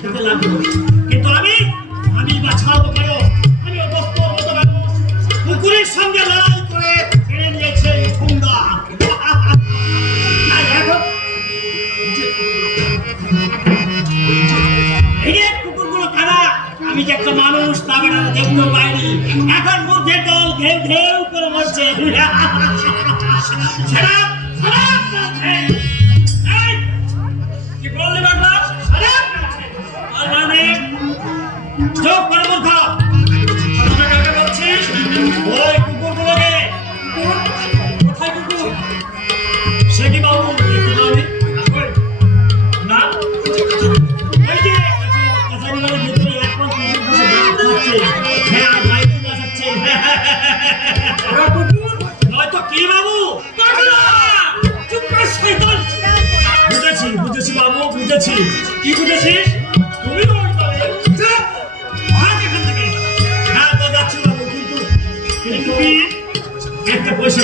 খেতে লাগলো। কিন্তু আমি বাঁচাবো কেন? আমি অবস্থার মতো মানুষ, কুকুরের সঙ্গে লড়াই করে কেড়ে নিয়েছে ঠুঙ্গা। কুকুরগুলো কারা? আমি যে একটা মানুষ তা বেড়া দেখতেও পাইনি, এখন মুখের দল ঘেউ ঘেউ করে মরছে। কি বললি বাবা? চোখ করে মূর্খ, কাকে বলছিস? ওই কুকুরগুলোকে। কোথায় কুকুর? সে কি বাবু দেখতে পাবি না? ওই যে কাছারিবাড়ির ভিতরে একমাত্র নয়তো কি বাবু? বুঝেছি বাবু, বুঝেছি। কি বুঝেছিস? তুমি একটা পয়সা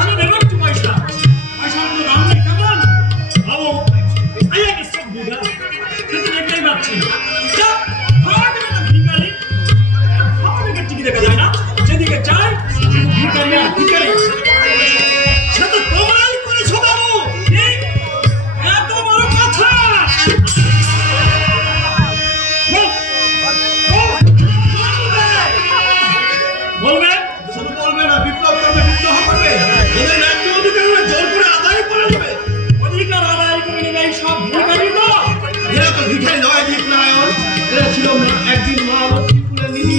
আমি দেবো, একটু পয়সা পয়সার দাম নেই কেমন বাবু? আগে সব দিঘা কিন্তু দেখতেই পাচ্ছি টিকি দেখা যায় না, যেদিকে চাই সে তো তোমায় করেছো বাবু। এত বড় কথা বলবে? শুধু বলবে না, বিপ্লব করবে, বিদ্রোহ করবে, ওদের ন্যায্য অধিকার জোর করে আদায় করে নেবে। অধিকার আদায় করে নেবে এই সব ভিখারি। তো এরা তো ভিখারি নয় দীপনারায়ণ, এরা ছিল একদিন মা লক্ষ্মীপুরের নিধি,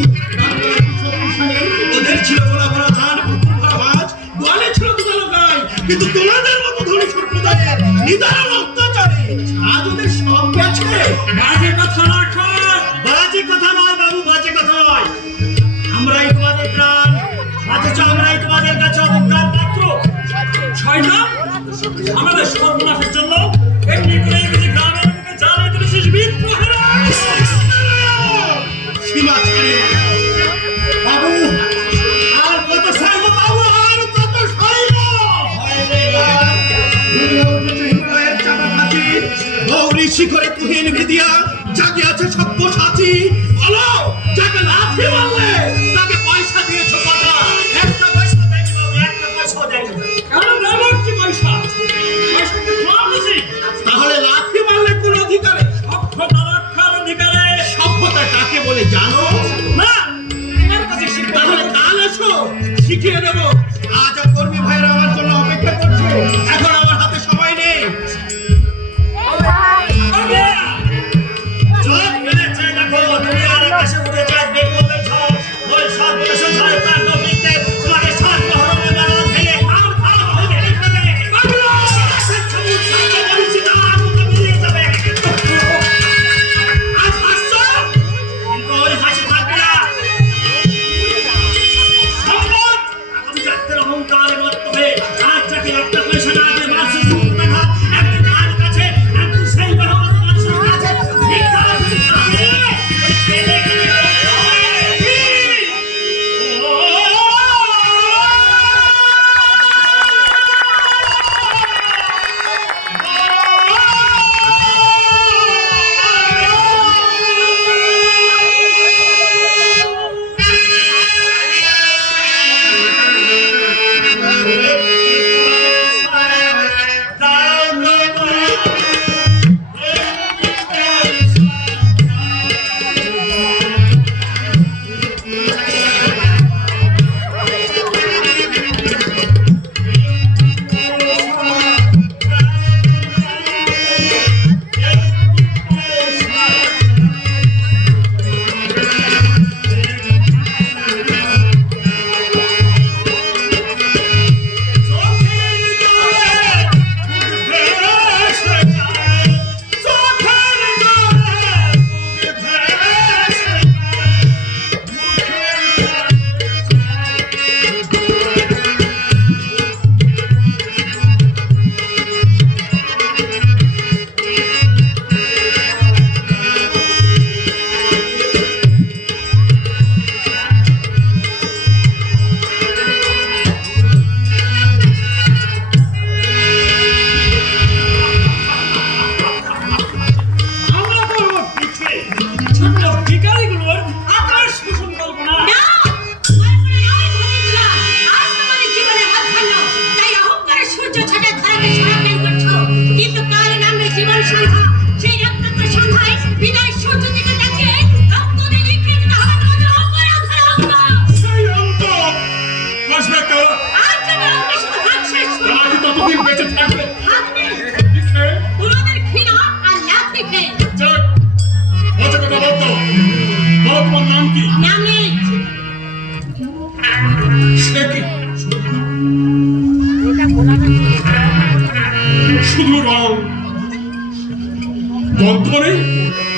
ওদের ছিল বড় বড় ধান, পুকুর ভরা মাছ, গোয়ালে ছিল দুধালো গাই। কিন্তু তোমাদের মতো ধনী সম্প্রদায়ের নিদারুণ অত্যাচারে আজ ওদের সব গেছে। বাজে কথা না কর। বাজে কথা নয় বাবু, বাজে কথা নয়। আমরাই তোমাদের প্রাণ, অথচ আমরাই তোমাদের কাছে অবজ্ঞার পাত্র। শয়তান, আমাদের সর্বনাশের জন্য এমনি করে গ্রামের মুখে জালে তুলেছিস বিদ্রোহেরা। সীমা ছাড়ে বাবু, আর কত সইব বাবু, আর কত সইব? গৌরী শিখরে তুহিন ভিদিয়া জাগে আছে সভ্য সাথী। বলো, যাকে লাথি মারলে তাকে পয়সা দিয়েছো কথা? একটা পয়সা দেয়নি বাবু, একটা পয়সা দেয়নি। কেন দেবো কি পয়সা? তাহলে লাথি মারলে কোন অধিকারে? সভ্যতা রক্ষার অধিকারে। সভ্যতা কাকে বলে জানো না? তাহলে কাল এসো, শিখিয়ে দেবো। আজ কর্মী ভাইরা আমার জন্য অপেক্ষা করছে, এখন আমার হাতে সময় নেই। চোখ মেলেছে দেখো, তুমি আর আকাশে উড়ে যাস বেগমে ঝড়, ওই সর্বদেশে ঝড়ে প্রাণ নদীতে তোমাকে সাত মহরমে বাগান ভেঙে খাম খাম হয়ে গেলে বাংলা সমুদ্র সাথে বলছি না, আগুনে বেরিয়ে যাবে। আজ হাসছো, কিন্তু ওই হাসি থাকবে না। সম্পদ আমি জানি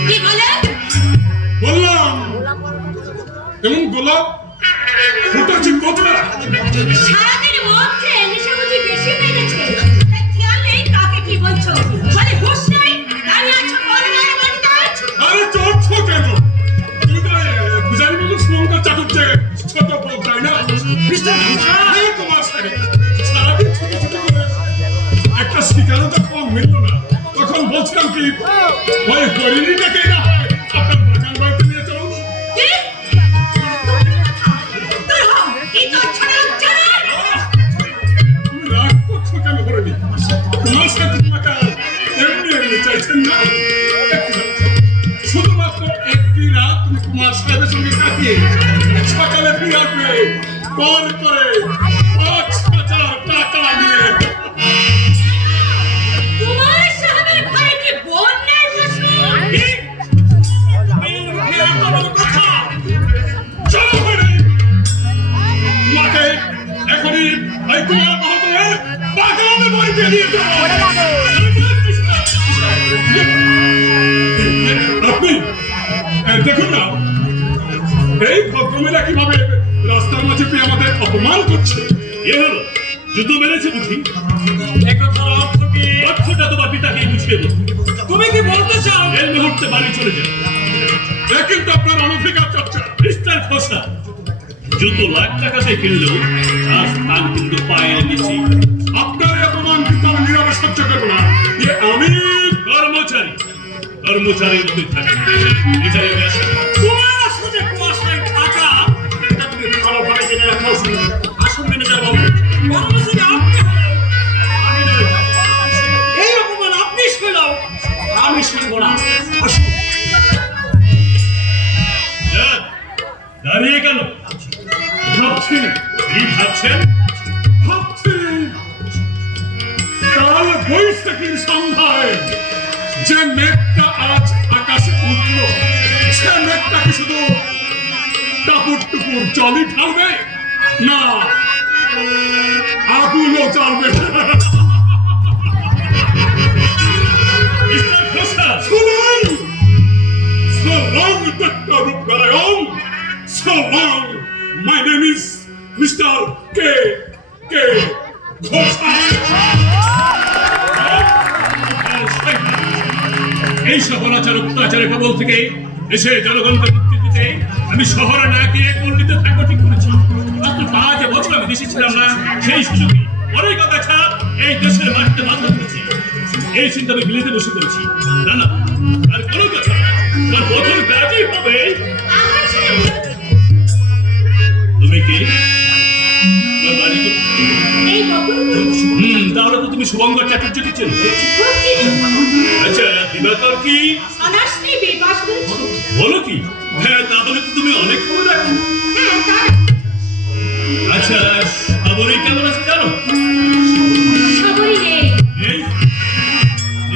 কি বলে? বললাম এমন গোলাপ ফুটেছে কতটা? সারাদিনের মধ্যে নেশা বুঝি বেশি হয়ে গেছে, তাই খেয়াল নেই কাকে কি বলছো। বলে হুঁশ নেই, দাঁড়িয়ে আছো বলবারে বাড়িতে আছো। আরে চড়ছো কেন? তুমি তো পূজারি বলো শ্রমটা চাটুচ্ছে ছোট বউ, তাই না? হ্যাঁ, তোমার সাথে সারাদিন ছোট ছোট করে একটা শিকারও তো কম মিলল না। তখন বলছিলাম কি ওই হরিণীটাকে না হয় আপনার বাগান বাড়িতে নিয়ে চলুন। কি? তোর হও, এই তো ছাড়া জানা। তুমি রাগ করছো কেন হরিণী? তোমার সাথে থাকা এমনি এমনি চাইছেন না। শুধুমাত্র একটি রাত তুমি কুমার সাহেবের সঙ্গে কাটিয়ে সকালে ফিরে আসবে কল করে ৫,০০০ টাকা নিয়ে। তোমার সাহেবের ঘরে কি বোন নেই বসো? চলো হরিণী, তোমাকে এখনই এই কুমার বাহাদুরের বাগানে বাড়িতে নিয়ে যাও। আপনি দেখুন না এই ভদ্রমেলা কিভাবে রাস্তার মাঝে পেয়ে আমাদের অপমান করছে। এ হলো যুদ্ধ মেরেছে বুঝি? একথার অর্থ কি? অর্থটা তোমার পিতাকে বুঝিয়ে বলো। তুমি কি বলতে চাও? এই মুহূর্তে বাড়ি চলে যাও। দেখেন তো আপনার অনধিকার চর্চা। মিস্টার খোসা, জুতো লাখ টাকাতে কিনলেও তার স্থান কিন্তু পায়ের নিচে। আপনার এই অপমান কিন্তু আমি নীরবে সহ্য করবো না। আমি কর্মচারী, কর্মচারীর মধ্যে থাকি। এটাই আমি আশা করি। তোমার সাথে কুয়াশায় থাকা এটা তুমি ভালোভাবে জেনে রাখো। আসুন ম্যানেজার বাবু, কর্মচারী আপনি হলেও আমি নই। এই অপমান আপনি শুনলেও আমি শুনবো না। আসুন। যান, দাঁড়িয়ে কেন? ভাবছি কি ভাবছেন? ভাবছি কাল বৈশাখীর সন্ধ্যায় যে মেঘটা আজ আকাশে উঠল, সে মেঘটা কি শুধু টাপুর টুকুর জলই ঢালবে, না আগুনও জ্বালবে। মিস্টার খোসা, শুনুন, so long Dr. Rupnarayan, so long. My name is Mr. K. Khosla. এই সহরাচার অত্যাচারের কবল থেকে দেশের জনগণকে মুক্তি দিতে আমি শহরে না গিয়ে পল্লীতে থাকবো ঠিক করেছি। মাত্র ৫ বছর আমি দেশে ছিলাম না, সেই সুযোগে অনেক অগাছা এই দেশের মাটিতে বাধা করেছি। এই চিন্তা আমি বিলেতে বসে করেছি। না না, আর কোনো কথা না। তার প্রথম কাজই হবে। আমার ছেলে তুমি কি তোমার বাড়ি কোথায়? এই বকুলপুর তাহলে তো তুমি শুভঙ্কর চাটুর্যকে চেনো। খুব চিনি। আচ্ছা, দিবাকর কি? অনার্স নিয়ে বিয়ে পাশ করেছি। বলো কি? হ্যাঁ, তাহলে তো তুমি অনেক খবর রাখো। হ্যাঁ, তার আচ্ছা, সাবরী কেমন আছে জানো? সাবরী নেই। এই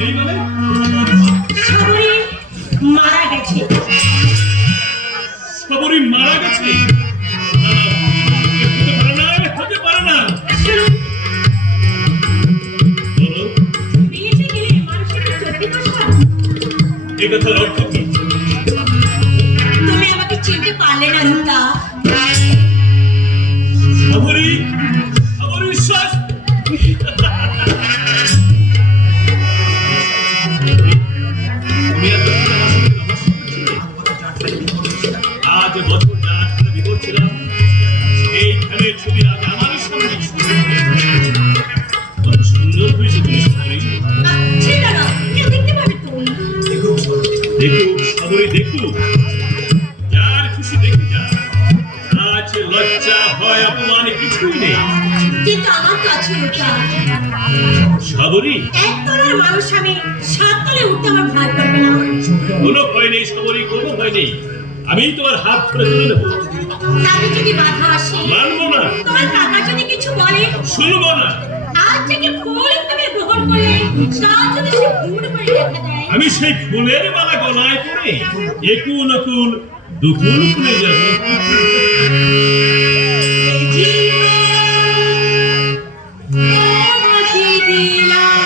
এই মানে সাবরী মারা গেছে। সাবরী মারা গেছে? না, না, হতে পারে না, হতে পারে না। শুনুন, বলো, বিয়েতে গেলে মানুষের কি চলতে কষ্ট? এই কথার অর্থ কি? তুমি আমাকে চিনতে পারলে না রুতা। সাবরী, সাবরী বিশ্বাস। তুমি এত আজ বছর যা বিপদ ছিলাম এইখানে ছবি আগে আমারই সামনে কত সুন্দর হয়েছে তুমি সাবরী। ছিল না, কেউ দেখতে পাবে তো। দেখো সাবরী, দেখো, যার খুশি দেখে যা। আজ লজ্জা ভয় অপমানে কিছুই নেই। কিন্তু আমার কাছে রুতা, সাবরী, একতলার মানুষ আমি ৭ তলায় উঠতে আমার ভয় করবে না। কোনো ভয় নেই সাবরী, কোনো ভয় নেই। আমি তোমার হাত ধরে তুলে নেবো। তাতে যদি বাধা আসে, মানবো না, তোমার কাকা যদি কিছু বলে, শুনবো না। আজ থেকে ফুলভাবে গ্রহণ করলে কাল যদি সে ভুল করে দেখা দেয়, আমি সেই ফুলের মালা গলায় পরে একুল অকুল দুকুল ফুলে যাব। এই জীবন তোমাকে দিলাম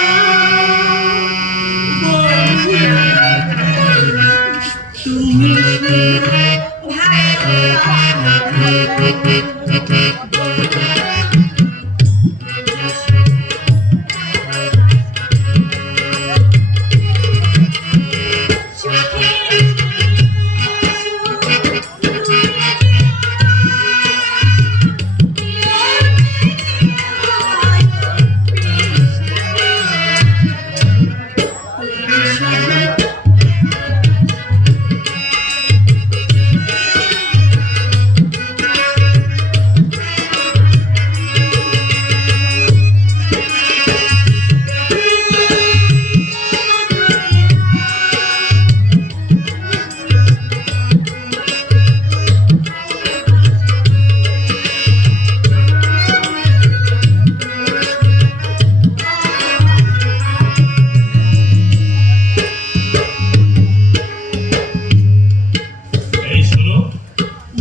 বন্ধু। এই শোনো,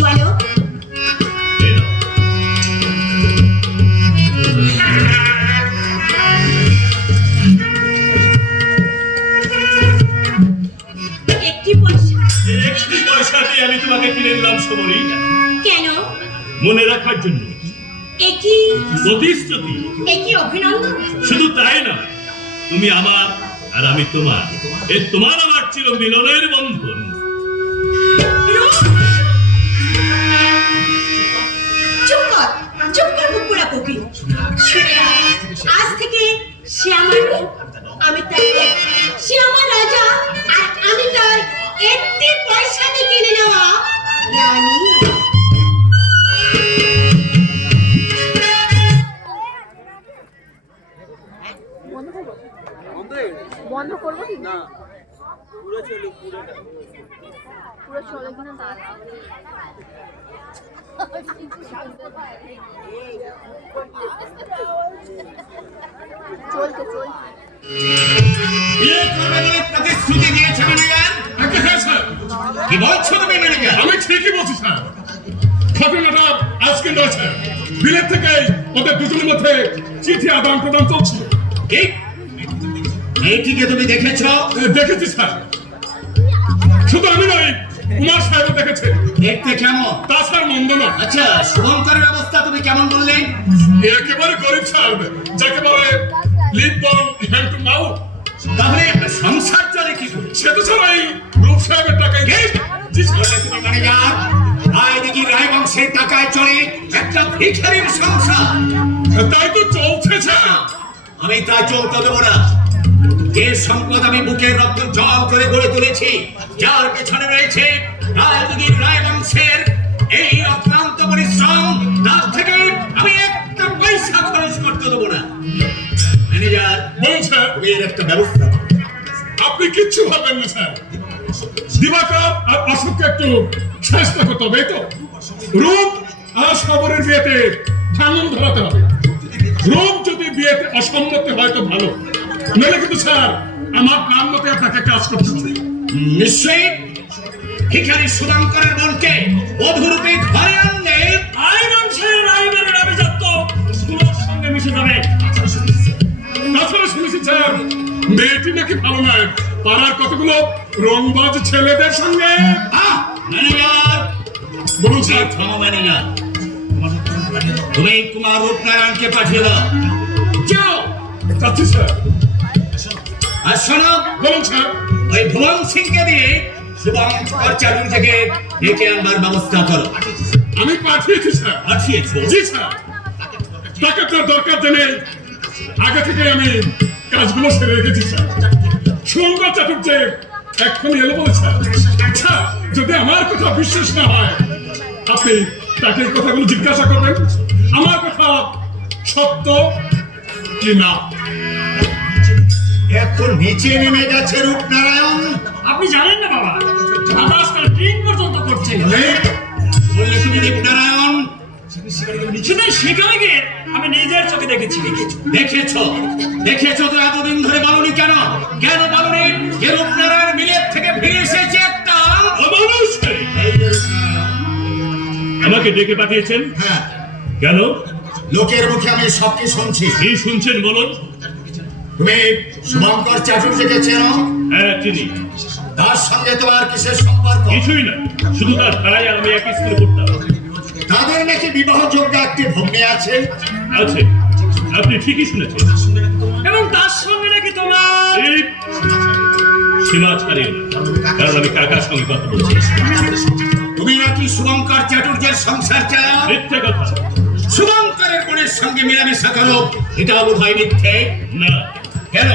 বলো। এই নাও। একটি পয়সা? এই একটি পয়সা দিয়ে আমি তোমাকে কিনে নিলাম সমরি, কেন? মনে রাখার জন্য, একই প্রতিশ্রুতি। একই অভিনন্দন? শুধু তাই না, তুমি আমার আর আমি তোমার, এই তোমার আমার ছিল মিলনের বন্ধন। চুপ কর বুকুরা কোকিল। শুনে আয়, আজ থেকে সে আমার মেয়ে, আমি তার মেয়ে। সে আমার রাজা আর আমি তার একটি পয়সা দিয়ে কিনে নেওয়া রানী। বন্ধ করবো কি না পুরো চলে কিনা দাঁড়া চলতে বিয়ে করবে বলে প্রতিশ্রুতি দিয়েছে ম্যানেজার। আগে হ্যাঁ স্যার, কি বলছো তুমি ম্যানেজার? আমি ঠিকই বলছি স্যার। ঘটনাটা আজকে নয় স্যার, বিলেত থেকে ওদের দুজনের মধ্যে চিঠি আদান প্রদান চলছিল। কি? এইটিকে তুমি দেখেছো? দেখেছি স্যার, শুধু আমি নই, কুমার সাহেবও দেখেছেন। দেখতে কেমন? তা স্যার মন্দ না। আচ্ছা, শুভঙ্করের অবস্থা তুমি কেমন বললে? একেবারে গরিব স্যার, যাকে বলে লিভ বন হ্যান্ড টু মাউথ। তাহলে একটা সংসার চলে কি করে? সে তো স্যার এই রূপ সাহেবের টাকায় জি স্যার। বলে তুমি ম্যানেজার, রায়দিঘি রায় বংশের টাকায় চলে একটা ভিখারির সংসার। তাই তো চলছে স্যার। আমি তা চলতে দেবো না। যে সম্পদ আমি বুকের রক্ত জল করে গড়ে তুলেছি, যার পেছনে রয়েছে রায়দিঘির রায় বংশের এই অক্লান্ত পরিশ্রম, তার থেকে আমি একটা পয়সা খরচ করতে দেবো না। ম্যানেজার, বলুন স্যার। তুমি এর একটা ব্যবস্থা করো। আপনি কিচ্ছু ভাববেন না স্যার, দিবাকর আর অশোককে একটু চেষ্টা করতে হবে। এই তো রূপ আর সবরের বিয়েতে ভাঙন ধরাতে হবে। রূপ যদি বিয়েতে অসম্মতি হয় তো ভালো, নইলে কিন্তু স্যার আমার নাম মতে আপনাকে কাজ করতে হবে। নিশ্চয়ই ভিখারি শুভঙ্করের বোনকে বধূরূপে ঘরে আনলে আই বংশের রাইবারের আভিজাত্য তোমার সঙ্গে মিশে যাবে। তাছাড়া শুনেছি স্যার, মেয়েটি নাকি ভালো নয়, পাড়ার কতগুলো রংবাজ ছেলেদের সঙ্গে। ম্যানেজার, বলুন স্যার। থামো ম্যানেজার, তুমি কুমার রূপনারায়ণকে পাঠিয়ে দাও। যাও। যাচ্ছি স্যার। আর শোনো, বলুন স্যার। ওই ভুবন সিংকে দিয়ে শুভঙ্কর চাটুর থেকে ডেকে আনবার ব্যবস্থা করো। আমি পাঠিয়েছি স্যার। পাঠিয়েছো? জি স্যার, তাকে তার দরকার জেনে আগে থেকে আমি কাজগুলো সেরে রেখেছি স্যার। সুন্দর চাটুর্যে এক্ষুনি এলো বলে স্যার। আচ্ছা, যদি আমার কথা বিশ্বাস না হয়, আপনি তাকে এই কথাগুলো জিজ্ঞাসা করবেন, আমার কথা সত্য কি না। এখন নিচে নেমে গেছে রূপনারায়ণ। আপনি জানেন না বাবা, দাদা আজকাল ড্রিঙ্ক পর্যন্ত করছে। বললে তুমি রূপনারায়ণ শুধু সেখানে গিয়ে আমি নিজের চোখে দেখেছি। দেখেছো? দেখেছো তো এতদিন ধরে বলনি কেন? কেন বলনি যে রূপনারায়ণ মিলের থেকে ফিরে এসেছে একটা অমানুষ! এই যে রূপনারায়ণ। আমাকে ডেকে পাঠিয়েছেন হ্যাঁ, কেন? লোকের মুখে আমি সবকে শুনছি। কি শুনছেন বলুন। তুমি শুভঙ্কর চাটুর্যকে চেনো? হ্যাঁ চিনি। তার সঙ্গে তোমার কিসের সম্পর্ক? কিছুই না, শুধু তার ভাই আর আমি একই স্কুলে পড়তাম। তাদের নাকি বিবাহযোগ্য একটি ভগ্নী আছে? আছে, আপনি ঠিকই শুনেছেন। এবং তার সঙ্গে নাকি তোমার এই সীমা ছাড়িয়ে না, কারণ আমি কাকার সঙ্গে কথা বলছি। তুমি নাকি শুভঙ্কর চাটুর্যের সংসার চালাও? মিথ্যে কথা। শুভঙ্করের বোনের সঙ্গে মেলামেশা করো, এটা বোধহয় মিথ্যে। না, কেন?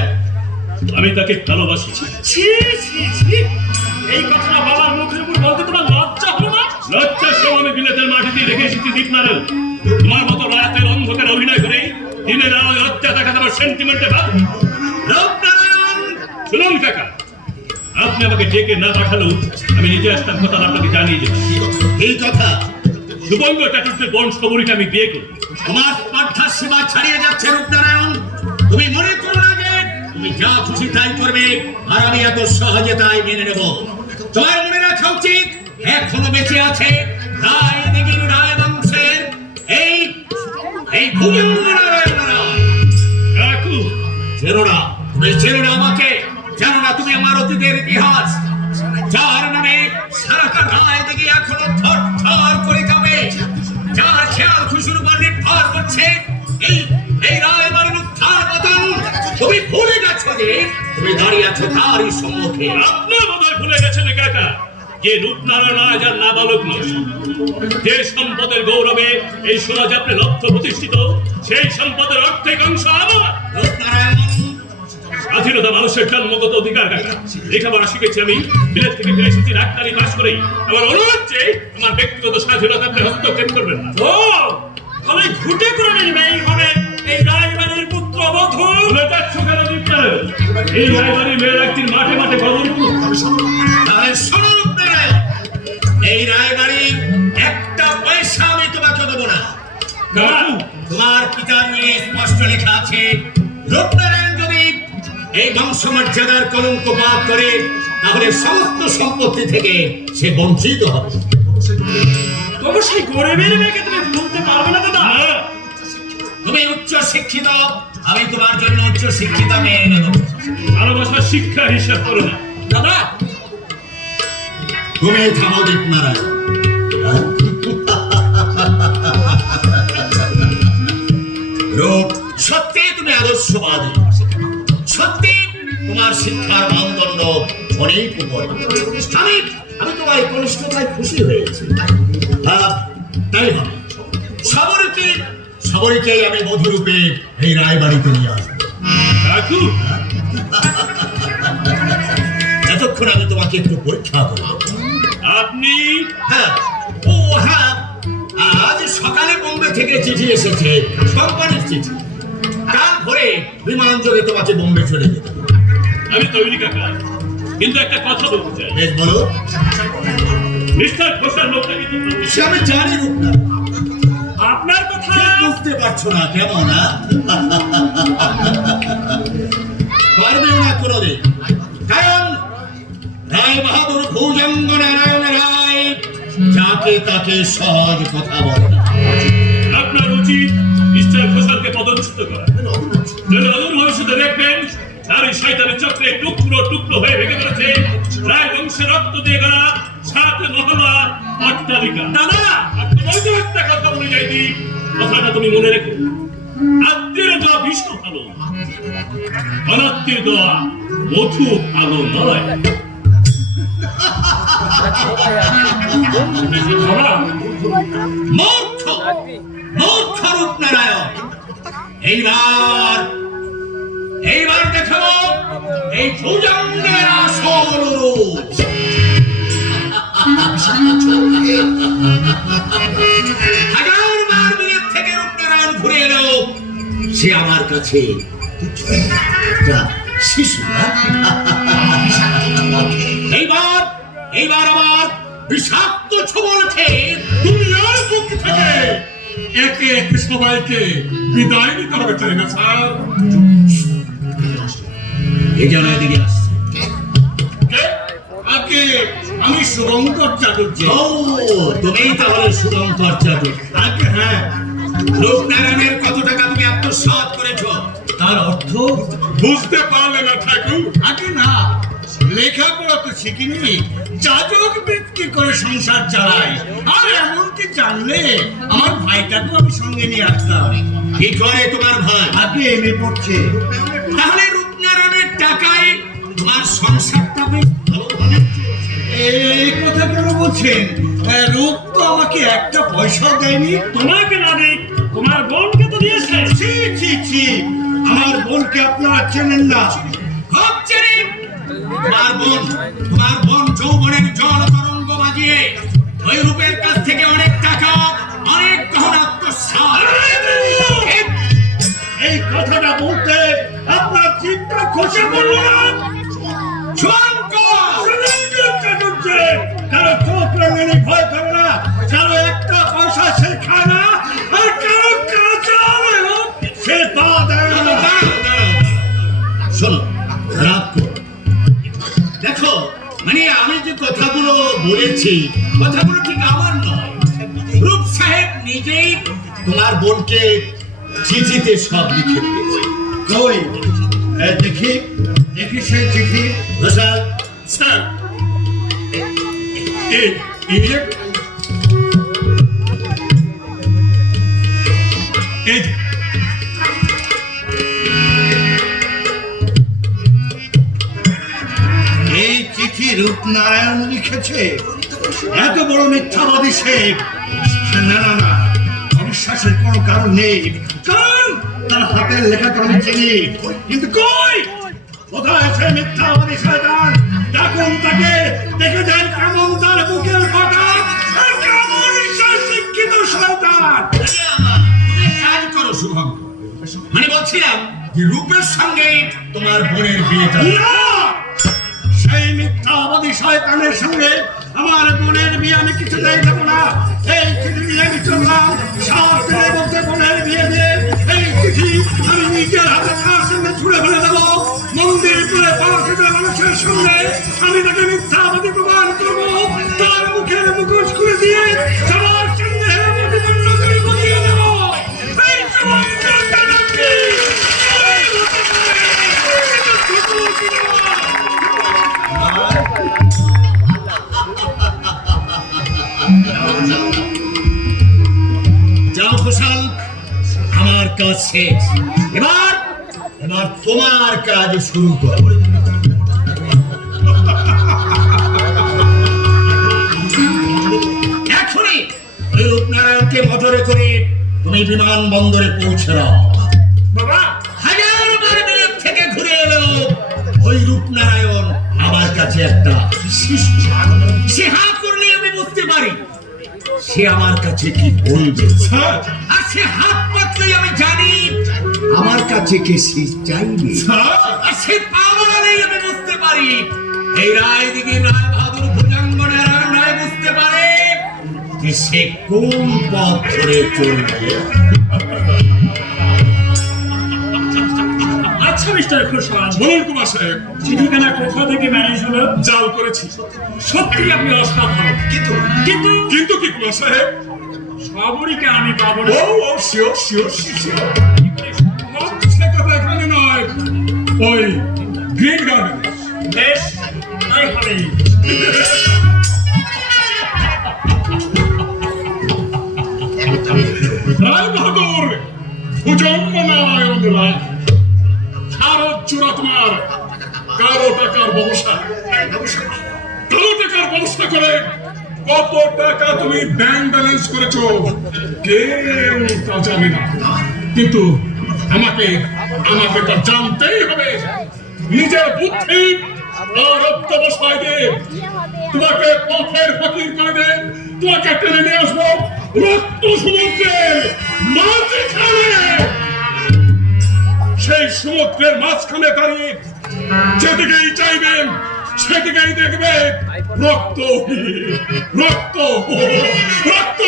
আমি তাকে ভালোবাসি। ছি ছি ছি, এই কথাটা বাবার মুখের উপর বলতে তোমার লজ্জা হলো না? লজ্জা সব আমি বিলেতের মাটিতে রেখে এসেছি দীপনারায়ণ। তোমার মতো রাতের অন্ধকারে অভিনয় করে দিনের আলোয় লজ্জা দেখাতে আমার সেন্টিমেন্টে ভাব। রূপনারায়ণ! শুনুন কাকা, আপনি আমাকে ডেকে না পাঠালেও আমি নিজে আসতাম, কথা আপনাকে জানিয়ে যেতাম। এই কথা শুভঙ্গ চাটুর্যের বংশবরীকে আমি বিয়ে করি। তোমার স্পর্ধার সীমা ছাড়িয়ে যাচ্ছে রূপনারায়ণ। তুমি মনে করো না যে তুমি যা খুশি তাই করবে আর আমি এত সহজে তাই মেনে নেব। তোমার মনে রাখা উচিত এখনো বেঁচে আছে রায়দিগির রায় বংশের এই এই ভুজঙ্গ নারায়ণ রায়। কাকু, চেনো না, তুমি চেনো না আমাকে, জানো না তুমি আমার অতীতের ইতিহাস, যার নামে সারাটা রায়দিগি এখনো থরথর করে যাবে, যার খেয়াল খুশির উপর নির্ভর করছে এই এই রায়বাড়ির উত্থান পতন। তুমি ভুলে গেছো যে তুমি দাঁড়িয়ে আছো তারই সম্মুখে। আপনি বোধহয় ভুলে গেছেন কাকা, যে রূপনারায়ণ আজ আর নাবালক নয়। যে সম্পদের গৌরবে এই সমাজ আপনি লক্ষ্য প্রতিষ্ঠিত, সেই সম্পদের অর্ধেক অংশ আমার। রূপনারায়ণ, স্বাধীনতা মানুষের জন্মগত অধিকার কাকা। লেখাপড়া শিখেছি আমি, বিলেত থেকে ফিরে এসেছি ডাক্তারি পাস করেই। আমার অনুরোধ যে আমার ব্যক্তিগত স্বাধীনতা আপনি হস্তক্ষেপ করবেন না। ও আমি ঘুটে করে নির্বাহী হবে এই রায়বাড়ির পুত্রবধূ। ভুলে যাচ্ছ কেন দীপনারায়ণ? এই রায়বাড়ির মেয়ের একদিন মাঠে মাঠে খবর তাহলে শোনো রূপনারায়ণ, এই রায়বাড়ির একটা পয়সা আমি তোমাকে দেবো না। কাকু, তোমার পিতার নিয়ে স্পষ্ট লেখা আছে, রূপনারায়ণ যদি এই বংশমর্যাদার কলঙ্কপাত করে তাহলে সমস্ত সম্পত্তি থেকে সে বঞ্চিত হবে। তবু সেই গরিবের মেয়েকে তুমি ভুলতে পারবে না দাদা? না, তুমি উচ্চ শিক্ষিত, আমি তোমার জন্য উচ্চ শিক্ষিত মেয়ে এনে দেবো। ভালোবাসার শিক্ষা হিসাব করো না। দাদা তুমি থামো দীপনারায়ণ। রূপ, সত্যি তুমি আদর্শবাদী, সত্যি তোমার শিক্ষার মানদণ্ড অনেক উপরে। আমি আমি তোমার এই কনিষ্ঠতায় খুশি হয়েছি। তাই হবে, সবরীকে আমি বধূরূপে এই রায়বাড়িতে নিয়ে আসবো। কাকু, এতক্ষণ আমি তোমাকে একটু পরীক্ষা করবো। আপনি হ্যাঁ, ও হ্যাঁ, আজ সকালে বোম্বে থেকে চিঠি এসেছে, কোম্পানির চিঠি। কাল ভোরে বিমান যোগে তোমাকে বোম্বে চলে যেতে হবে। আমি তৈরি কাকা, কিন্তু একটা কথা বলতে চাই। বেশ বলো। মিস্টার ঘোষাল লোকটা কিন্তু সে আমি জানি রূপ না, আপনার কথা বুঝতে পারছো না কেমন না? পারবেও না কোনোদিন, কারণ রায় বাহাদুর ভুজঙ্গ নারায়ণ রায় যাকে তাকে সহজ কথা বলে না। আপনার উচিত মিস্টার ঘোষালকে পদচ্যুত করা। অদূর ভবিষ্যতে দেখবেন তার এই শয়তানের চক্রে টুকরো টুকরো হয়ে ভেঙে পড়েছে রায় বংশের রক্ত দিয়ে গড়া সাথে মহলা অট্টালিকা। দাদা বলতে একটা কথা বলে যাইনি, কথাটা তুমি মনে রেখো। আত্মীয় দোয়া বিষ্ণু ভালো, অনাত্মীয় দোয়া মধু ভালো নয়। মূর্খ, মূর্খ রূপনারায়ণ, এইবার দেখাবো এই ভুজঙ্গের আসল রূপ। হাজারবার বিলেত থেকে রূপনারায়ণ ঘুরে এলো, সে আমার কাছে একটা শিশু। এইবার আমার বিষাক্ত ছোবল খেয়ে দুনিয়ার বুক থেকে একে একে সবাইকে বিদায় নিতে হবে, তাই না স্যার? এই যেন এদিকে আসছে। আগে আমি শুভঙ্কর চাটুর্য। ও, তুমিই তাহলে শুভঙ্কর চাটুর্য। আগে হ্যাঁ, রূপনারায়ণের কত টাকা তুমি আত্মসাৎ করেছো, তার অর্থ বুঝতে পারলে না ঠাকুর? আগে না, লেখাপড়া তো শিখিনি, যাজক বৃত্তি করে সংসার চালাই। আর এমনকি জানলে আমার ভাইটাকেও আমি সঙ্গে নিয়ে আসতাম। কি করে তোমার ভাই? আগে এমএ পড়ছে। তাহলে রূপনারায়ণের টাকায় তোমার সংসারটা বেশ ভালোভাবে এই কথা কেন বলছেন? রূপ তো আমাকে একটা পয়সাও দেয়নি। তোমাকে না দিক, তোমার বোনকে তো দিয়েছে। ছি ছি ছি, আমার বোনকে আপনারা চেনেন না। খুব চিনি। তোমার বোন যৌবনের জল তরঙ্গ বাজিয়ে ওই রূপের কাছ থেকে অনেক টাকা, অনেক গহনা আত্মসাৎ। এই কথাটা বলতে আপনার চিন্তা খসে পড়ল না? কারো চোখ রাঙানি ভয় করে না, কারো একটা পয়সা সে খায় না, আর কারো কাঁচা সে পা দেয় না। শোনো, রাগ করো। দেখো, মানে আমি যে কথাগুলো বলেছি, কথাগুলো ঠিক আমার নয়। রূপ সাহেব নিজেই তোমার বোনকে চিঠিতে সব লিখে দিয়েছে। কই দেখি দেখি সে চিঠি। ঘোষাল, স্যার এই এই যে এই চিঠি রূপনারায়ণ লিখেছে? এত বড় মিথ্যাবাদী সে? না না না, অবিশ্বাসের কোনো কারণ নেই, কারণ তার হাতের লেখা তো আমি চিনি। কিন্তু কই, কোথায় সে মিথ্যাবাদী শয়তান? ডাকুন তাকে, দেখে যান কেমন তার বুকের কথা, আর কেমন সে শিক্ষিত শয়তান। তুমি কাজ করো শুভম। মানে বলছিলাম যে রূপের সঙ্গে তোমার বোনের বিয়েটা। না, সেই মিথ্যাবাদী শয়তানের সঙ্গে আমার বোনের বিয়ে আমি কিছুতেই দেবো না। এই চিঠি নিয়ে আমি চললাম, সাত দিনের মধ্যে বোনের বিয়ে দিয়ে এই চিঠি আমি নিজের হাতে তার সঙ্গে ছুড়ে ফেলে দেবো। মন্দির করে পাওয়া মানুষের সঙ্গে আমি তাকে মিথ্যাবাদী প্রমাণ করবো, তার মুখের মুখোশ খুলে দিয়ে সবার সঙ্গে প্রতিপন্ন করে বুঝিয়ে দেবো। এই চমৎকারটা নাকি? যাও ঘোষাল, আমার কাজ শেষ। এবার এবার তোমার কাজ শুরু করো। এখনই ওই রূপনারায়ণকে মোটরে করে তুমি বিমানবন্দরে পৌঁছে দাও। বাবা, হাজারবার বিলেত থেকে ঘুরে এলো ওই রূপনারায়ণ আমার কাছে একটা শিষ্য। সে হা করলে আমি বুঝতে পারি সে আমার কাছে কি বলবে। আর সে হাত পাতলে আমি জানি আমার কাছে কি সে চাইবে। আর সে পা বাড়ালেই আমি বুঝতে পারি এই রায় দিকে রায় বাহাদুর ভুজাঙ্গনের রায় বুঝতে পারে যে সে কোন পথ ধরে চলবে। আচ্ছা মিস্টার ঘোষাল, বলুন কুমার সাহেব। চিঠিখানা কোথা থেকে ম্যানেজ হলো? জাল করেছি। সত্যি আপনি অসাধারণ, কিন্তু কিন্তু কিন্তু কি কুমার সাহেব? সবরিকে আমি পাবো না। ও শিওর শিওর শিওর। সে কথা এখানে নয়, ওই গ্রিন গার্ডেন। বেশ, তাই হবে। রায় বাহাদুর ভুজঙ্গ নারায়ণ রায়, ভারত জোড়া তোমার কারো টাকার ব্যবসা, কারো টাকার ব্যবস্থা করে কত টাকা তুমি ব্যাংক ব্যালেন্স করেছো কেউ তা জানে না। কিন্তু আমাকে আমাকে তা জানতেই হবে। নিজের বুদ্ধি আর অত্যবসায় দিয়ে তোমাকে পথের ফকির করে দে, তোমাকে টেনে নিয়ে আসবো রক্ত সমুদ্রের মাঝখানে। সেই সমুদ্রের মাঝখানে দাঁড়িয়ে যেদিকেই চাইবেন সেদিকেই দেখবেন রক্ত রক্ত রক্ত।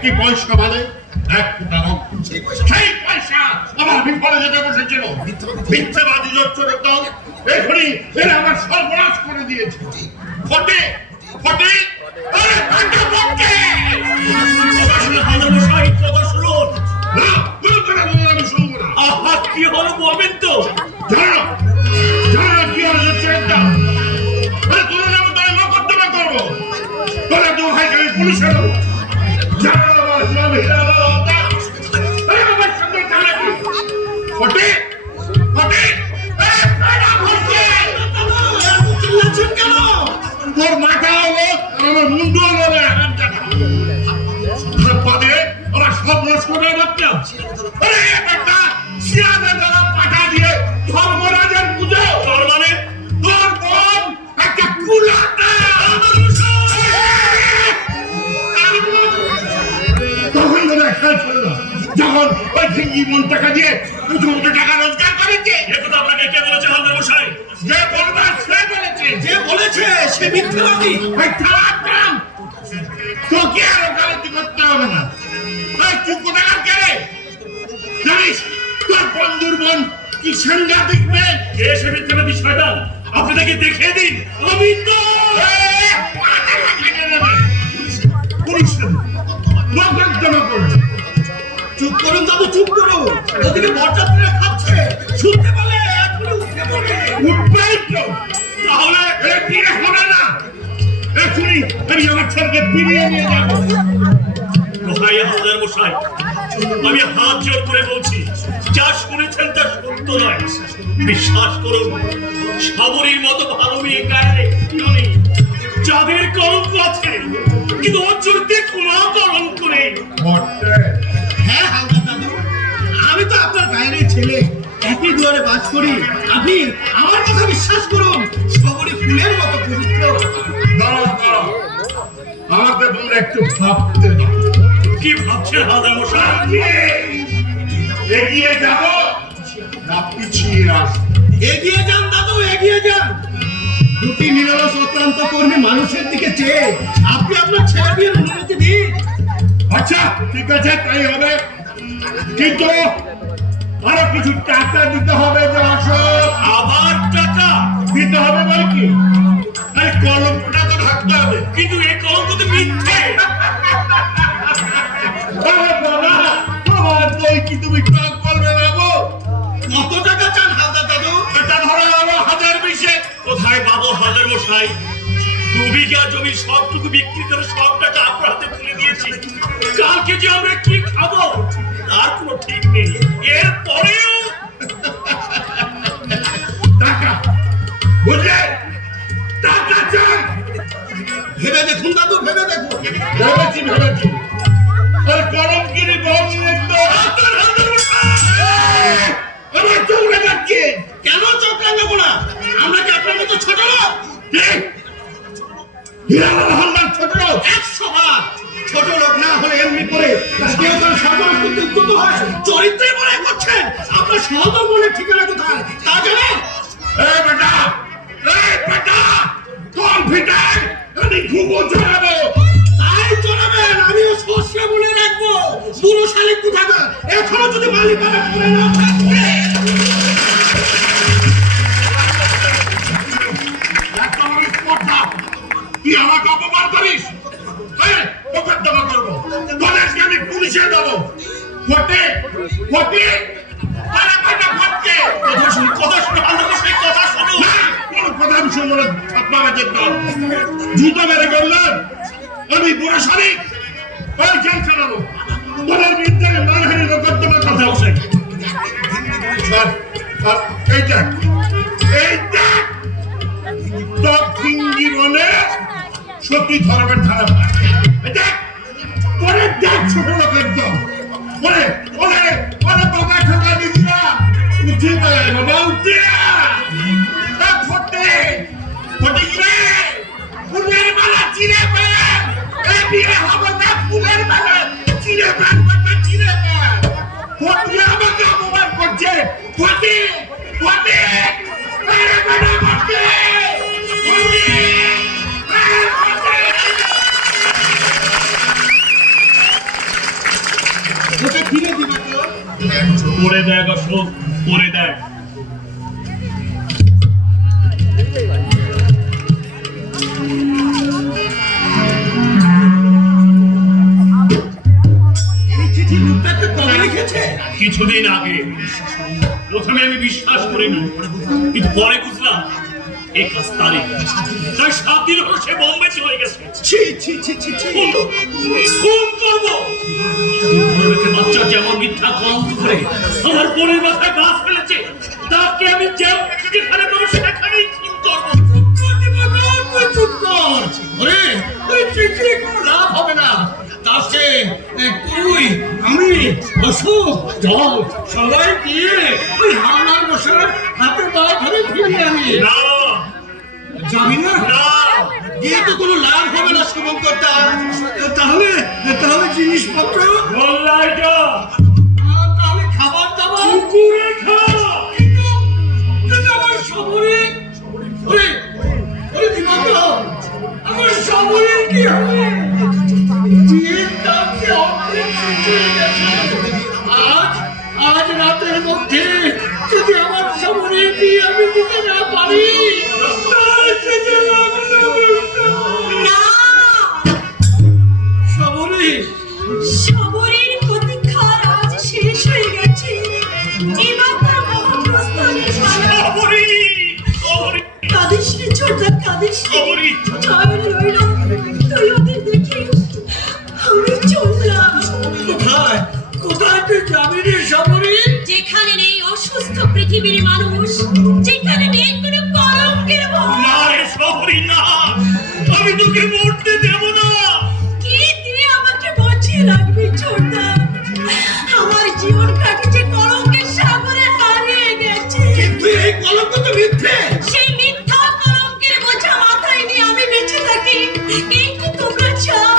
একটি পয়সা মানে এক ফোঁটা রক্ত। সেই পয়সা আমার বিফলে যেতে বসেছিল। মিথ্যাবাদী জোচ্চোরের দল এখনই এরা আমার সর্বনাশ করে দিয়েছে। ফটে ফটে আরে ফাটা ফটে! কথা শুনে হাজার মশাই, কথা শুনুন। না, কোনো কথা বললে আমি শুনবো না। আহা, কি হলো বলবেন তো? জানো জানো কি হলো জোচ্চোরের দল? আরে তোর নামে তো আমি মোকদ্দমা করবো। তোরা তো ভাই আমি পুলিশে দেবো। জানো আমার নামে আরে আমার সঙ্গে চালাকি। ফটে ফটে আরে ফাটা ফটে! চিল্লাচ্ছেন কেন? তোর মাথা হলো আমার মুন্ডু হলো রে পদে আমার সব নষ্ট করে বাচ্চা। আরে বেটা শিয়াদের দ্বারা পাঠা দিয়ে ধর্মরাজের পুজো। তার মানে তোর বোন একটা কুলাটা। তখন তো দেখা ছিল না, যখন ওই ফিঙ্গি মন টাকা দিয়ে দুটো টাকা রোজগার করেছে। একথা আপনাকে কে বলেছে হাজার মশাই? যে বলবার সে বলেছে। যে বলেছে সে মিথ্যাবাদী। ওই খারাপ কাম তোকে আর ওকালতি করতে হবে না। ওই তুই কোথাকার কে রে? জানিস তোর বন্ধুর বোন কি সাংঘাতিক মেয়ে? কে সে মিথ্যাবাদী শয়তান? আপনি তাকে দেখিয়ে দিন। আমি তো পুলিশ মোকদ্দমা করবে। চুপ করুন দাদু, চুপ করুন। ওদিকে বরযাত্রীরা খাচ্ছে, শুনতে পেলে এখনই উঠে পড়বে। উঠবেই তো। তাহলে এ ফিরে হবে না। এখনই আমি আমার ছেলেকে ফিরিয়ে নিয়ে যাবো। ভাই হাজার মশাই, আমি হাত জোর করে বলছি, যা শুনেছেন তা সত্য নয়। বিশ্বাস করুন, সাবরীর মতো ভালো মেয়ে গায়ে কেউ নেই। যাদের কলঙ্ক আছে, কিন্তু ওর চরিত্রে কোনো কলঙ্ক নেই। হ্যাঁ হালদার দাদু, আমি তো আপনার গায়ের ছেলে, একই দুয়ারে বাস করি। আপনি আমার কথা বিশ্বাস করুন, সবরই ফুলের মতো পবিত্র। দাঁড়াও দাঁড়াও, আমাকে তোমরা একটু ভাবতে দাও। কি ভাবছেন হাজার মশাই? এগিয়ে যাবো না পিছিয়ে আসবো? এগিয়ে যান দাদু, এগিয়ে যান। দুটি নিরলস অক্লান্ত কর্মী মানুষের দিকে চেয়ে আপনি আপনার ছেলে বিয়ের অনুমতি দিন। আচ্ছা ঠিক আছে, তাই হবে, কিন্তু আরো কিছু টাকা দিতে হবে। যে অশোক আবার টাকা দিতে হবে বল কি? আরে কলমটা তো থাকতে হবে। কিন্তু এই কলঙ্ক তো মিথ্যে। আরে বাবা, তোমার দই কি তুমি টক বলবে বাবু? কত টাকা চান হালদার দাদু? এটা ধরা হলো 1020। কোথায় পাবো হাজার মশাই? 2 বিঘা জমি সবটুকু বিক্রি করে সব টাকা আপনার হাতে তুলে দিয়েছি। কালকে যে আমরা কি খাবো তার কোনো ঠিক নেই। এরপরেও টাকা বুঝলে, টাকা চাই। ভেবে দেখুন দাদু, ভেবে দেখুন। ভেবেছি ভেবেছি, আর কলমগিরি বউ তো আমার চৌড়ে যাচ্ছে। কেন চোখ রাঙাবো না? আমরা কি আপনার মতো ছোট লোক? হিরালাল হালদার ছোট লোক। 100 বার ছোট লোক না হলে এমনি করে কেউ তার সর্বনাশ করতে উদ্যত হয়। চরিত্রে মনে করছেন আপনার সহদর মনের ঠিকানা কোথায় তা জানেন? এই বেটা, এই বেটা, কনফিডেন্ট আমি ঘুঘু চড়াবো। তাই চলাবেন, আমিও সর্ষে বলে রাখবো। বুড়ো শালিক কোথাকার, এখনো যদি মালিকানা করে না থাকে। এত বড় স্পর্ধা, তুই আমাকে অপমান করিস? মোকদ্দমা করবো, তোদেরকে আমি পুলিশে দেবো। ফটে ফটে আরে বেটা ফটকে। কথা শুনুন, কথা শুনুন হাজার মশাই, কথা শুনুন। না, কোনো কথা আমি শুনবো না। আপনাদের দল জুতো মেরে করলেন, আমি বুড়ো শালিক ওই জেল চালাবো। তোদের বিরুদ্ধে মানহানি মোকদ্দমা হাজার করবো। মশাই, আর এইটা এইটা দক্ষিণ জীবনে সত্যি ধর্মের ধারা। এটা পরে দেখ ছোট লোকের দল। ওরে ওরে ওরে বাবা ঠোকা দিস না, উঠে পারে বাবা, উঠে ফটে ফটে গিয়ে ফুলের মালা চিরে পেন। এই বিয়ে হবে না, ফুলের মালা চিরে পেন, বাবা চিরে পেন। ফটে আমাকে অপমান করছে। ফটে ফটে আরে বাবা ফটে ফটে আরে ফটে। করে দেখ অশোক, করে দেখ। এই চিঠি রূপটাকে কবে লিখেছে? কিছুদিন আগে। প্রথমে আমি বিশ্বাস করিনি, কিন্তু পরে বুঝলাম এই কাজ তারিখ। তাই 7 দিন হলো সে বোম্বে চলে গেছে। ছি ছি ছি ছি ছি। খুন করবো। বাচ্চা যেমন মিথ্যা কলঙ্ক করে আমার বোনের মাথায় বাস ফেলেছে, তাকে আমি যেখানে পাবো সেখানেই খুন করবো। চুপ কর। ওরে, ওই চিঠি কোনো লাভ হবে না। দাসেন, তুই, আমি, অশোক, চল সবাই গিয়ে ওই হাওলার মশার হাতে পা ধরে ফিরিয়ে আনি। না, যাবি না? না, গিয়ে তো কোনো লাভ হবে না শুভঙ্করদা। তাহলে তাহলে জিনিসপত্র, গোল্লাইটা তাহলে খাবার দাবার পুকুরে খা। কিন্তু আমার সবরে, ওরে ওরে দিগন্ত, আমার সবরে কি হবে? বিয়ের কাছে অর্ধেক শেষ হয়ে গেছে। আজ রাতের মধ্যে যদি আমার সবরে কি আমি দিতে না পারি, না, সবরে সবরের প্রতীক্ষার আজ শেষ হয়ে গেছে। এবার তার মহাপ্রস্থানের পালা। খবরই, খবরই, কাঁদিস রে ছোটদা, কাঁদিস রে। খবরই। আমি রইলাম, তুই ওদের দেখিস। আমি চললাম। কোথায় কোথায় তুই যাবি রে সবরে? যেখানে নেই অসুস্থ পৃথিবীর মানুষ, যেখানে নেই কোনো কলঙ্কের ভয়। না রে খবরই, না, আমি তোকে মরতে দেব না। কি দিয়ে আমাকে বাঁচিয়ে রাখবি ছোটদা? আমার জীবন কাটিছে কলঙ্কের সাগরে হারিয়ে গেছে। কিন্তু এই কলঙ্ক তো মিথ্যে। সেই মিথ্যা কলঙ্কের বোঝা মাথায় নিয়ে আমি বেঁচে থাকি, কিন্তু তোমরা চাও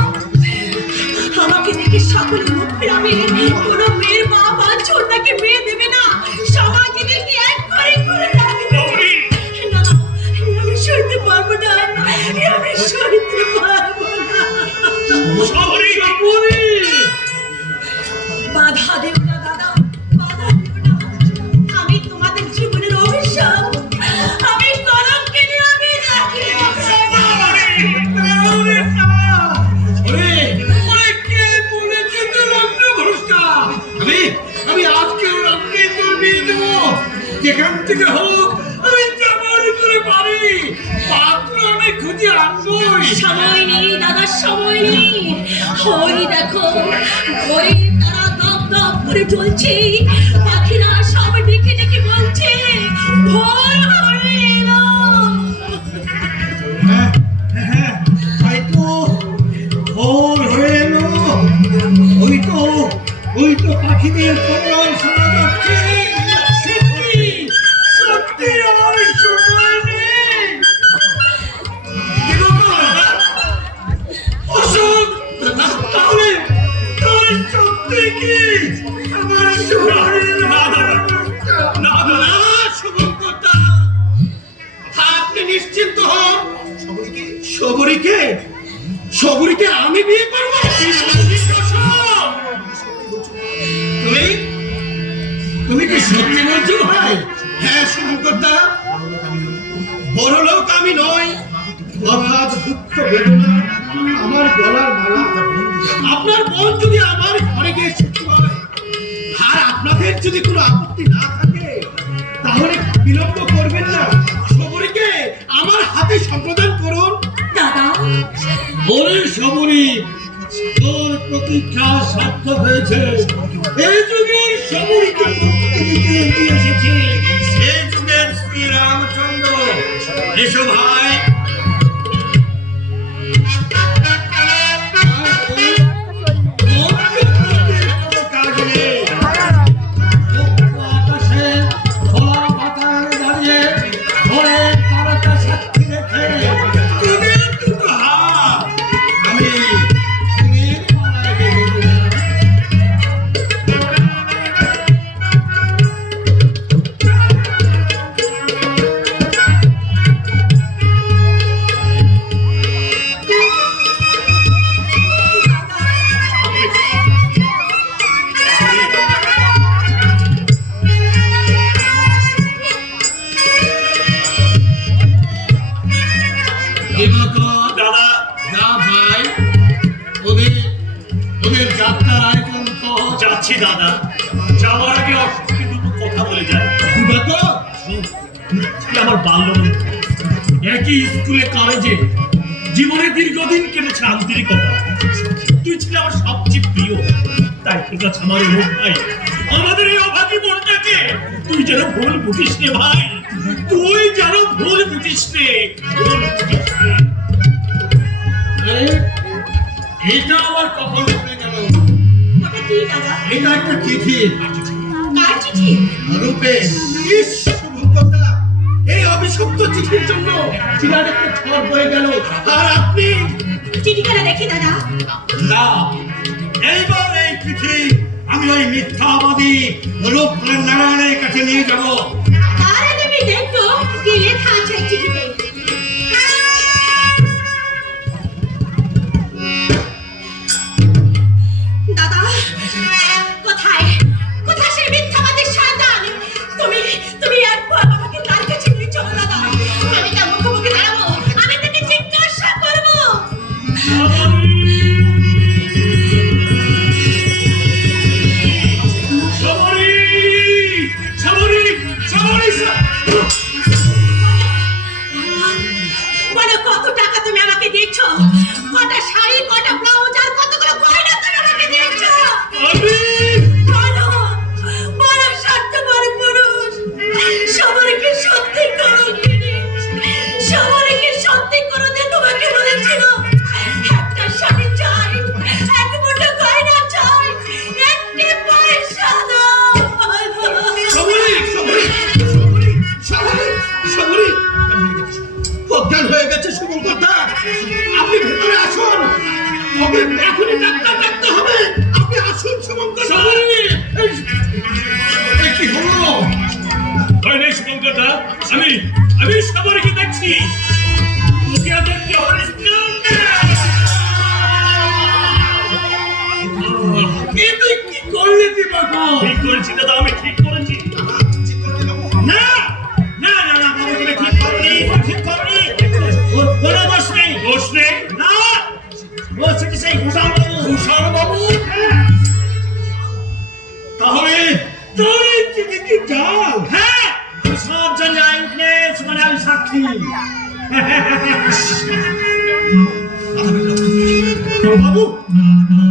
আমাকে দেখে সকলে মুখ ফেরাবে। কোনো মেয়ের মা বা ছোটদাকে বিয়ে দেবে না, সমাজ এদেরকে এক করে রাখবে। খবরই, না না, আমি সইতে পারবো না, আমি সইতে পারবো না। খবরই, বাধা দেব না দাদা, বাধা দেব না। আমি তোমাদের জীবনের অভিশাপ, আমি কলঙ্কে নিয়ে আমি রাখি। ওরে ওরে, কে বলেছে তোর রত্ন ভরসা? আমি আজকে রাত্রে তোর বিয়ে দেবো। যেখান থেকে হোক আমি যেমন করে পারি পাত্র আমি খুঁজে আনবই। সময় নেই দাদা, সময় নেই। ওই দেখো, ওই তারা দপ দপ করে জ্বলছে, পাখিরা সব ডেকে ডেকে বলছে ভোর হয়ে এলো। হ্যাঁ হ্যাঁ, তাই তো ভোর হয়ে এলো। ওই তো পাখিদের কলরব শোনা যাচ্ছে। সত্যি সত্যি আমার সময় নেই। অশোক, তাহলে সত্যি কি আমার সময় না, না, না, না, শুভঙ্করদা, আপনি নিশ্চিন্ত হন। সবরীকে আমি বিয়ে করবো? তুমি কি সত্যি বলছো ভাই? হ্যাঁ শুভঙ্করদা, বড় লোক আমি নই, অগাধ দুঃখ বেদনা আমার গলার মালা। আপনার বোন যদি আমার ঘরে গিয়ে শিশু হয়, আর আপনাদের যদি কোনো আপত্তি না থাকে, তাহলে বিলম্ব করবেন না, সবরীকে আমার হাতে সম্প্রদান করুন। দাদা, ওরে সবরী, তোর প্রতীক্ষা সার্থক হয়েছে। এই যুগের সবরীকে মুক্তি দিতে এগিয়ে এসেছে সেই যুগের শ্রী রামচন্দ্র। এসো ভাই। কোনো কাজ নেই। আকাশে খোলা বাতায়নে দাঁড়িয়ে ভোরের তারকা সাক্ষী রেখে দিনের দুটো হাত আমি ফুলের মালায় বেঁধে দিলাম। দাদা যা ভাই, ওদের যাত্রার আয়োজন তো যাচ্ছি দাদা, যাওয়ার আগে অসুখে দুটো কথা বলে যায়। আমার বাল্যবন্ধু, একই স্কুলে কলেজে জীবনে দীর্ঘদিন কেটেছে আন্তরিকতা। তুই ছিল আমার সবচেয়ে প্রিয়, তাই তোর কাছে আমার অনুরোধ ভাই, আমাদের এই অভাগী মনটাকে তুই যেন ভুল বুঝিস নে ভাই, তুই যেন ভুল বুঝিস নে, ভুল বুঝিস নে। এটা আমার কখন শুনে গেল? ওটা কি দাদা? এটা একটা চিঠি। কার চিঠি? রূপেশ। ইস, শুভঙ্করদা, এই অভিশপ্ত চিঠির জন্য চিরার একটা ঝড় বয়ে গেল, আর আপনি চিঠিখানা দেখি দাদা। না। এইবার এই চিঠি আমি ওই মিথ্যাবাদী রূপনারায়ণের কাছে নিয়ে যাব। তার আগে আমি দেখবো কি লেখা আছে এই চিঠিতে। দাদা, কোথায় কোথায় সেই মিথ্যাবাদী শয়তান? তুমি একবার আমাকে তার কাছে নিয়ে চলো দাদা, আমি তার মুখোমুখি দাঁড়াবো, আমি তাকে জিজ্ঞাসা করবো। বলো, কত টাকা তুমি আমাকে দিচ্ছ? কটা শাড়ি, কটা ব্লাউজ, আর কতগুলো গয়না তুমি আমাকে দিচ্ছ? বলো, বলো স্বার্থপর পুরুষ, সবারকে সত্যি করো কিনে, সবারকে সত্যি করো যে তোমাকে বলেছিল একটা শাড়ি চাই, এক মুঠো গয়না চাই, একটি পয়সা দাও। অজ্ঞান হয়ে গেছে শুভঙ্করদা, আপনি ভেতরে আসুন, ওকে এখনই ডাক্তার ডাকতে হবে, আপনি আসুন শুভঙ্করদা। কি হলো? ভয় নেই শুভঙ্করদা, আমি সবারকে দেখছি। তোকে আর দেখতে হবে না। তুই কি করলি দিবাকর? ঠিক করেছি দাদা, আমি ঠিক করেছি। না না না না, বাবা তুমি ঠিক করনি, ঠিক করনি, ওর কোনো দোষ নেই। দোষ নেই? না, বলছে কি সেই ভূষণ বাবু। ভূষণ বাবু? তাহলে তোর এই চিঠি কি জাল? হ্যাঁ, আমি সব জানি, আইনক্লেস মানে আমি সাক্ষী। বাবু,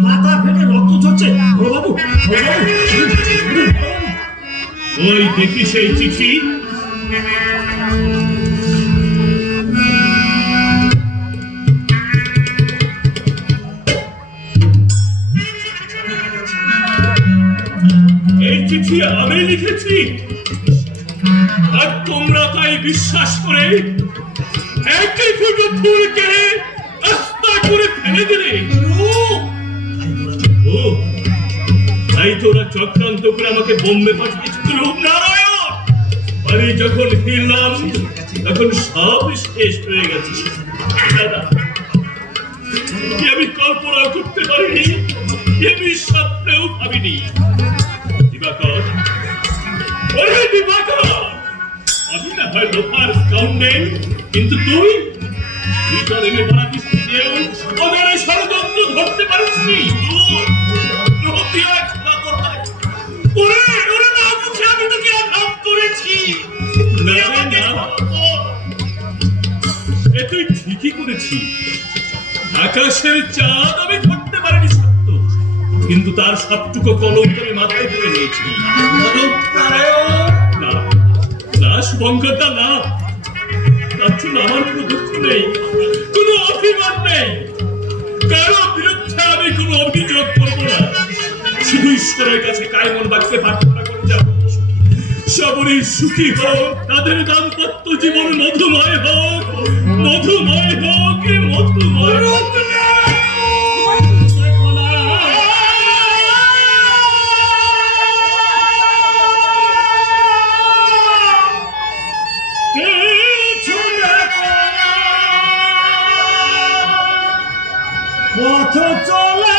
মাথা ফেটে রক্ত ঝরছে। বাবু, ওই দেখি সেই চিঠি। এই চিঠি আমি লিখেছি, আর তোমরা তাই বিশ্বাস করে একই ফুটো ফুল কেড়ে আস্তা করে ফেলে দিলে। ও, তাই তোরা চক্রান্ত করে আমাকে বোম্বে পাঠিয়েছিল রূপনারায়ণ। আমি যখন ফিরলাম তখন সব শেষ হয়ে গেছে। দাদা, আমি কল্পনা করতে পারিনি, আমি স্বপ্নেও ভাবিনি। দিবাকর, ওরে দিবাকর, আমি না হয় লোহার স্কাউন্ডেল, কিন্তু তুই তো নেমে পড়া কিস্তি দিয়েও ওদের এই ষড়যন্ত্র ধরতে পারিসনি। ওরে না বুঝে আমি তোকে আঘাত করেছি। এ তুই ঠিকই করেছি। আকাশের চাঁদ আমি ধরতে পারিনি সত্য, কিন্তু তার সবটুকু কলঙ্ক আমি মাথায় তুলে নিয়েছি। না না শুভঙ্করদা, না, তার জন্য আমার কোনো দুঃখ নেই, কোনো অভিমান নেই, কারো বিরুদ্ধে আমি কোনো অভিযোগ করবো না। শুধু ঈশ্বরের কাছে কায়মন বাক্যে প্রার্থনা করে যাব, সবরই সুখী হোক, তাদের দাম্পত্য জীবন মধুময় হোক, মধুময় হোক, মধুময় হোক। পথ চলে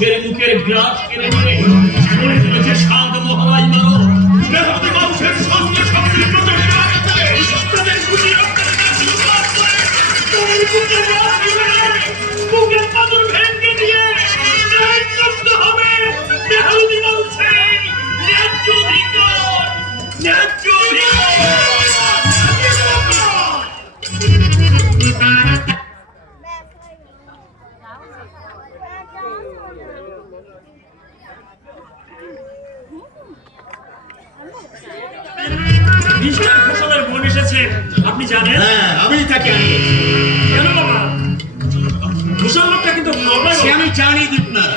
মানুষের মুখের গ্রাস কেড়ে নিয়ে করে তুলেছে সাত মহারাজ মারো মেহনতি মানুষের সঙ্গে সঙ্গে প্রচন্ড আঘাতে তাদের খুশি রক্তের কাছে উদ্ধার করে তাদের বুকের রাস কেড়ে বুকের পাথর ভেঙে দিয়ে ন্যায় করতে হবে মেহনতি মানুষের ন্যায্য অধিকার ন্যায্য অধিকার। মিস্টার ঘোষালের বোন এসেছে, আপনি জানেন? হ্যাঁ, আমি তাকে আনিয়েছি। কেন বাবা? ঘোষাল লোকটা কিন্তু ভালো নয় সে বাবা। আমি জানি দীপনাথ,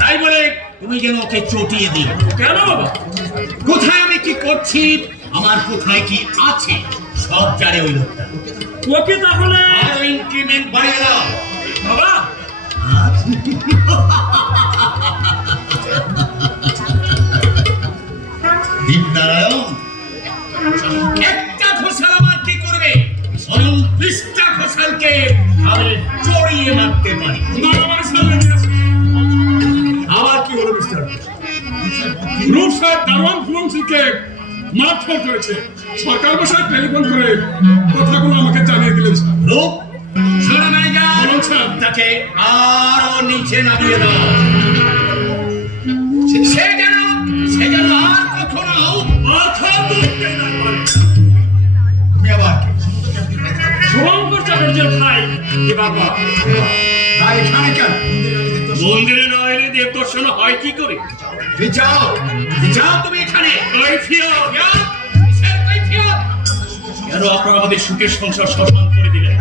তাই বলে তুমি যেন ওকে চটিয়ে দিও। কেন বাবা? কোথায় আমি কি করছি, আমার কোথায় কি আছে, সব জানে ওই লোকটা। ওকে তাহলে আরো ইনক্রিমেন্ট বাড়িয়ে দাও। বাবা দীপনারায়ণ, একটা ঘোষাল আমার কি করবে, 29টা ঘোষালকে আমি চড়িয়ে মারতে পারি। আমার সামনে নিয়ে আসুন। আবার কি হলো মিস্টার? রূপ সাহেব দারোয়ান ফুলন সিংকে মারধর করেছে। সরকার বাসায় টেলিফোন করে কথাগুলো আমাকে জানিয়ে দিলেন স্যার। রূপ, শোনো ম্যানেজার, বলুন স্যার। তাকে আরো নিচে নামিয়ে দাও। সে যেন আর কখনো মাথা তুলতে না পারে। তুমি আবার কে? শুভঙ্কর চ্যাটার্জির ভাই এ বাবা। তাই এখানে কেন? মন্দিরে না এলে দেবদর্শন হয় কি করে? যাও তুমি এখানে। কৈফিয়ত! কিসের কৈফিয়ত? কেন আপনারা আমাদের সুখের সংসার শ্মশান করে দিলেন?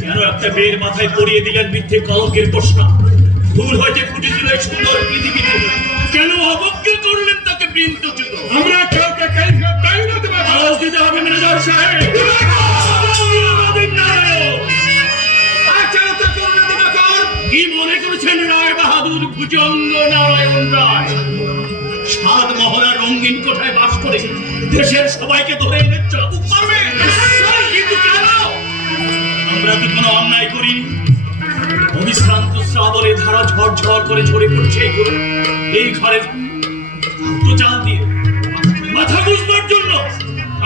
কেন একটা মেয়ের মাথায় পরিয়ে দিলেন মিথ্যে কলঙ্কের প্রশ্ন? ভুল হয়তো ফুটেছিল এই সুন্দর পৃথিবীতে, কেন অবজ্ঞা করলেন তাকে বৃন্দচ্যুত? আমরা কাউকে কৈফিয়ত দেই না দেব। আওয়াজ দিতে হবে ম্যানেজার সাহেব। আচারতা করুন দিবাকর। কি মনে করেছেন রায় বাহাদুর ভুজঙ্গ নারায়ণ রায় সাত মহড়া রঙিন কোঠায় বাস করে দেশের সবাইকে ধরে এনে চাবুক মারবে? কিন্তু কেন? আমরা তো কোনো অন্যায় করিনি। অবিশ্রান্ত শ্রাবণের ধারা ঝড় করে ঝরে পড়ছে এই ঘরের তো জাল দিয়ে মাথা গুঁজবার জন্য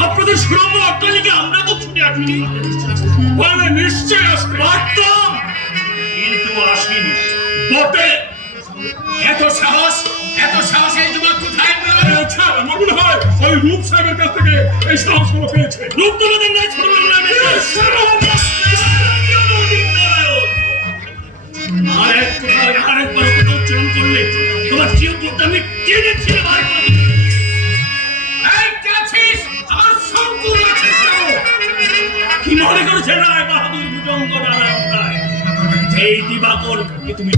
আপনাদের সুরম্য অট্টালিকা আমরা তো ছুটে আসিনি। বলে নিশ্চয় আসবে। পারতাম, কিন্তু আসিনি। বটে, এত সাহস এই যুবক কোথায় পেল? আচ্ছা, আমার মনে হয় ওই রূপ সাহেবের কাছ থেকে এই সাহসগুলো পেয়েছে। রূপ তোমাদের নাই ছোটবেলা আরেকবার উচ্চারণ করলে তোমার জিও করতে আমি টেনে ছিঁড়ে বার করে দেব। এই কে আছিস? আমার সম্পূর্ণ আছিস কেন? কি মনে করেছেন রায় বাহাদুর ভুজঙ্গ নারায়ণ রায়? এই দিবাকরকে তুমি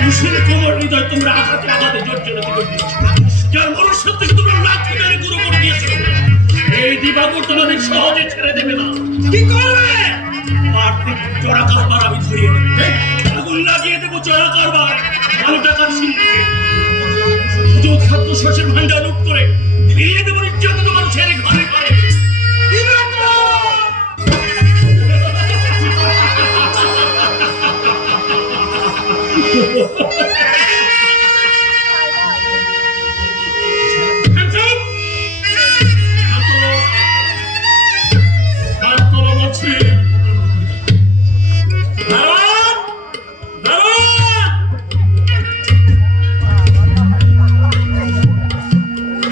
কুসুম কোমর হৃদয় তোমরা আঘাতে জর্জরিত করে দিয়েছো, যার মনুষ্যত্ব তোমরা লাঠি মেরে গুঁড়ো করে দিয়েছো। এই দিবাকর তোমাদের সহজে ছেড়ে দেবে না। কি করবে? মারতে চোরা কারবার আমি ধরিয়ে দেবো, আগুন লাগিয়ে দেবো চোরা কারবার, ভালো টাকার সিন্ধুকে শুধু খাদ্য শস্যের ভান্ডার লুট করে ফিরিয়ে দেবো নির্যাতিত মানুষের ঘরে ঘরে।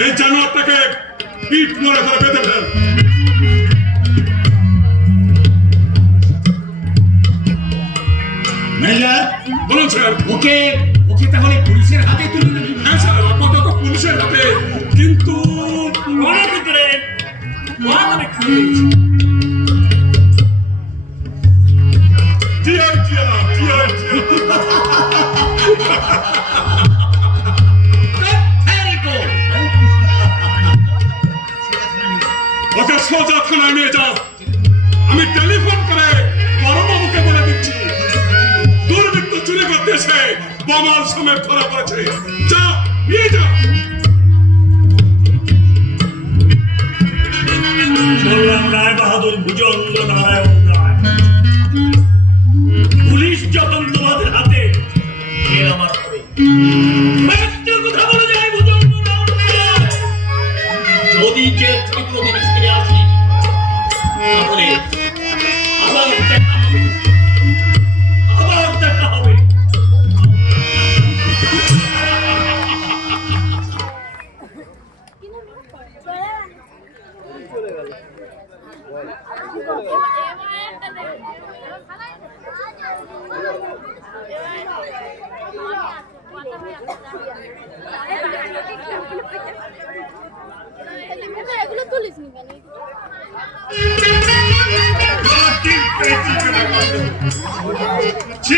এই জানোয়ারটাকে পিঠ মরে ধরে বেঁধে ফেল। ম্যানেজার, বলুন স্যার। ওকে তাহলে পুলিশের হাতে তুলে দেবেন? হ্যাঁ স্যার, আপাতত পুলিশের হাতে, কিন্তু মনের ভিতরে মহাদানে খাইয়েছি। Very good. ওকে সোজা থানায় নিয়ে যাও। আমি টেলিফোন করে বড়বাবুকে বলে দিচ্ছি দুর্বৃত্ত চুরি করতে এসে বোমার সমেত ধরা পড়েছে। যা, নিয়ে যা। বললাম রায় বাহাদুর ভুজঙ্গ নারায়ণ রায়, পুলিশ যখন তোমাদের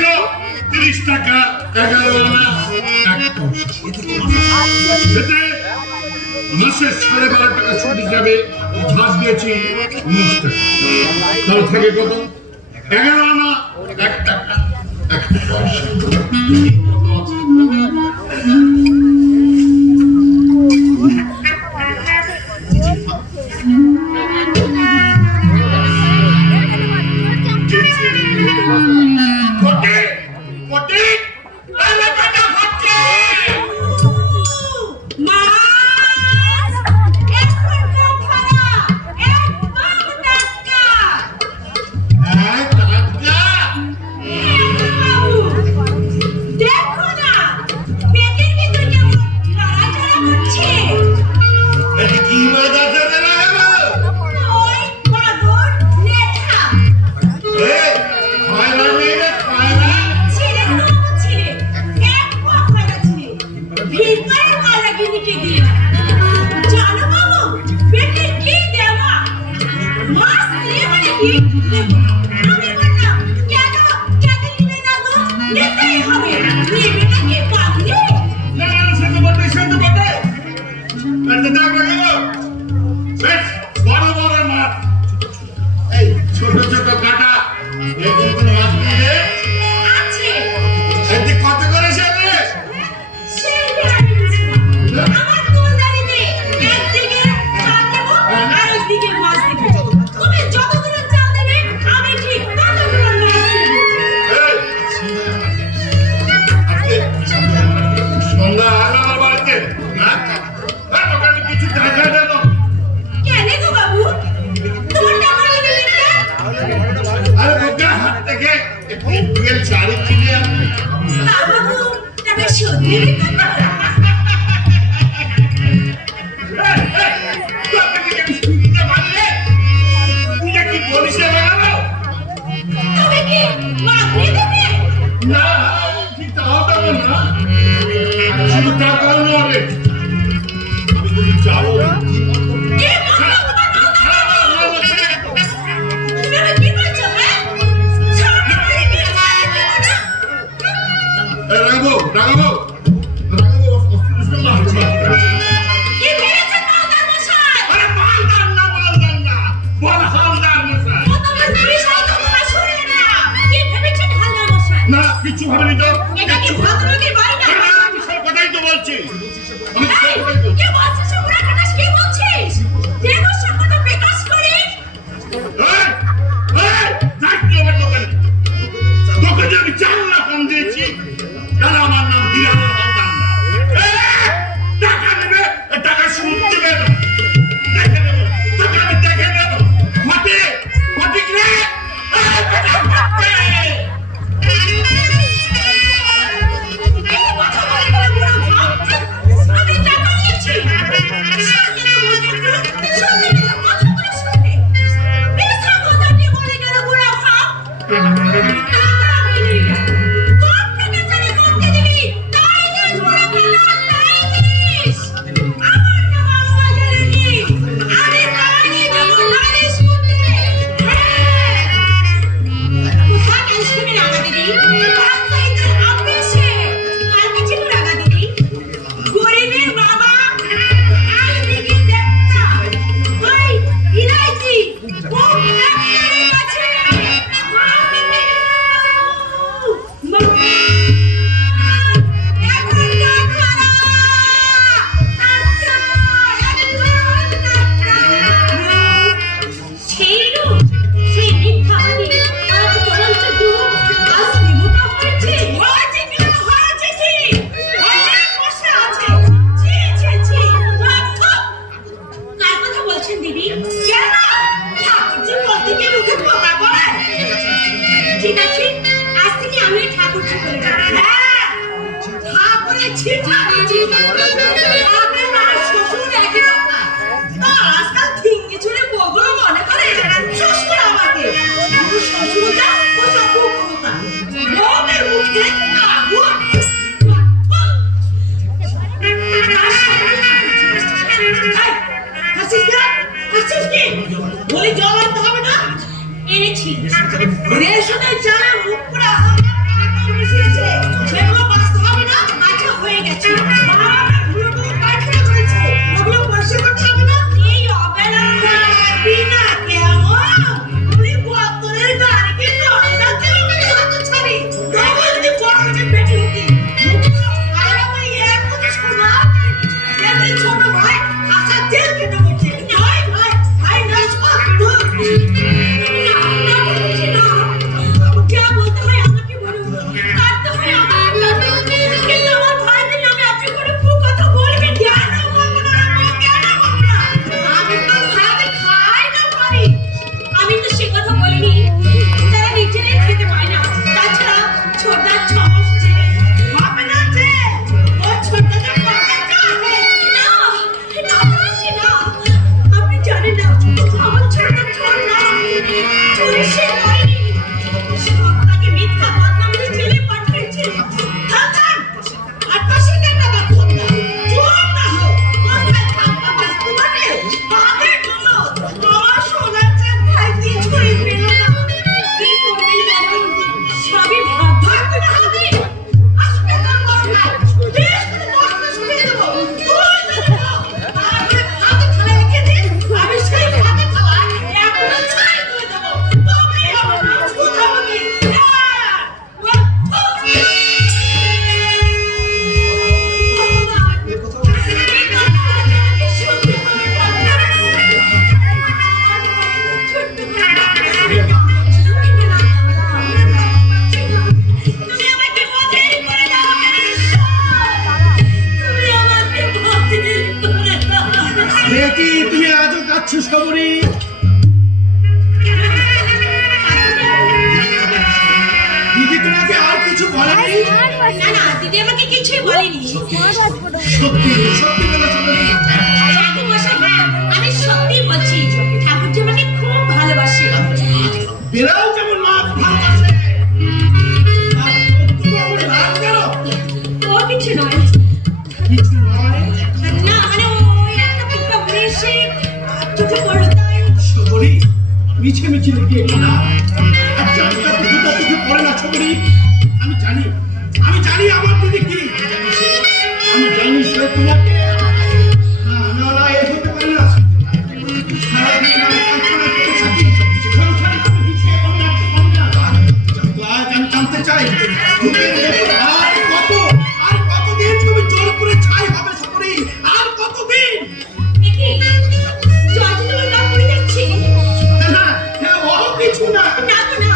ছিল 30 টাকা 11 আনা 1 পয়সা। এতে মাসে 12.5 টাকা ছুটি যাবে, ভাত দিয়েছি 19 টাকা, তাহলে থাকে কত? 11 আনা 1 টাকা 1 পয়সা। ছোট ছোট কাটা মাছ দিয়ে কত করে সন্ধ্যা আলো আমার বাড়িতে কিছু টাকা দেব হাত থেকে শাড়ি কিনে কি বলিস না ঠিক তাও দেবো না, শুধু টাকাও নেবে। আমি বলি যাবো কিছু ভাবনি তো, কথাই তো বলছি। তোকে যে আমি 4 লাখ কম দিয়েছি, তাহলে আমার নাম দিলাম টাকা নেবে, টাকা সুদ দেবে, দেখে নেবো তোকে আমি দেখে নেবো। ফটিক রে রেশনের চালে মুখ পুরা কি তুমি আজও কাচ্ছ সবরি? দিদি তোমাকে আর কিছু বলেনি? না না, দিদি আমাকে কিছুই বলেনি। সত্যি সত্যি বলো সবরি। ঠাকুরমশাই, হ্যাঁ, আমি সত্যি বলছি, ঠাকুরজি আমাকে খুব ভালোবাসে। বিড়াল যেমন মাছ ভালোবাসে, আর তুমি আমার রাগ কেন? ও কিছু নয়। কিছু নয় না মানে ওই একটা পোকা উড়ে এসে চোখে পড়লো তাই। সবরি, মিছে মিছে লিখে না। আর জানটা দুটো চোখে পড়ে না সবরি। আমি জানি আমার দিদি কি। আমি জানি সে তোমাকে না না না এ হতে পারে না। সারাদিন আমি কাঁদতে করে থাকি। সংসারে আমি পিছিয়ে আমি রাখতে পারি না। তো আজ আমি জানতে চাই বুকের ভেতর আর কতদিন তুমি জোর করে ছাই হবে সবরি? আর কতদিন? দেখি জল তোমার গা পড়ে যাচ্ছে। না না ও কিছু না। না তো না,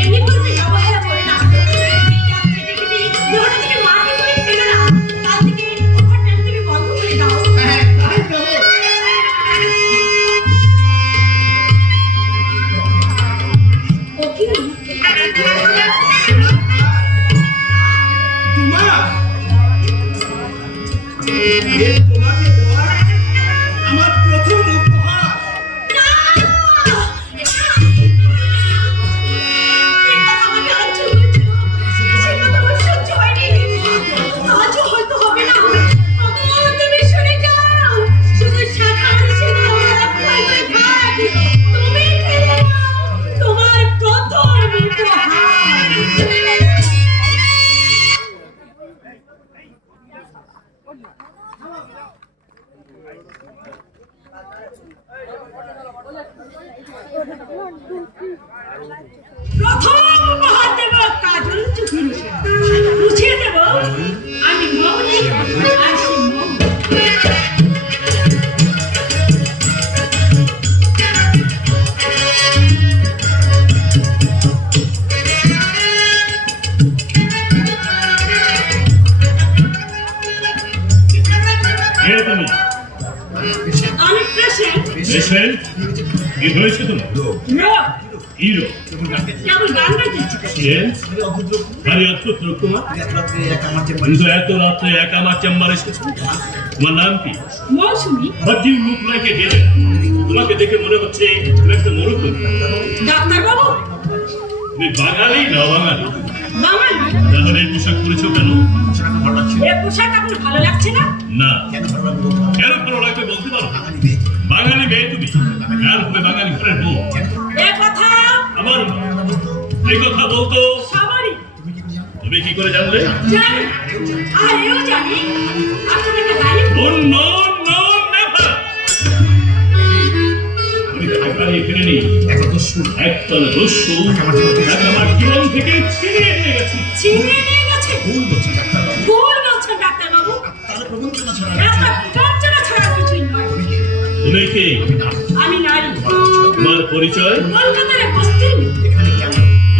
এমনি করে অবহেলা করে না। এই রাত্রে দেখবি লোহটা থেকে মাটি করে ফেলে না, কাল থেকে ওখানটা তুমি বন্ধ করে দাও। হ্যাঁ তাই দেবো। ও কি তোমাকে দেওয়া আমার প্রথম উপহার। তোমার প্রথম উপহার। প্রথম উপহার দেব কাজল চুপির বুঝিয়ে দেব আমি মৌনি আর সে মৌনি। কে তুমি? আমি পেশেন্ট পেশেন্ট? কি হয়েছে তোমার? রোগ হিরো কেবল গান গাইতেছি। চেঞ্জ ভারী অদ্ভুত রোগ তোমার। কিন্তু এত রাত্রে একা আমার চেম্বারে এসেছো। তোমার নাম কি? মৌসুমি। But you look like a dead. তোমাকে দেখে মনে হচ্ছে তুমি একটা মরুক। ডাক্তার বাবু তুমি বাঙালি না বাঙালি? বাঙালি। তাহলে এই পোশাক পরেছো কেন? এ পোশাক আপনার ভালো লাগছে না? না কেন ভালো লাগবে বলতে পারো? বাঙালি মেয়ে তুমি, আর হবে বাঙালি ঘরের বউ। এ কথা আমার এই কথা বলতো সবারই তুমি কি করে জানলে? জানি, আর এও জানি আপনার একটা গাড়ি। ও নো নো নেভার। আমি বাঙালি এখানে নেই। একটা দস্যু আমার জীবন থেকে ছিনিয়ে নিয়ে গেছে। ছিনিয়ে নিয়ে গেছে। ভুল বলছেন ডাক্তার বাবু। আপনার প্রবঞ্চনা ছাড়া কিছুই নয়। তুমি কে? আমি নারী, তোমার পরিচয়? কলকাতার এক বস্তি।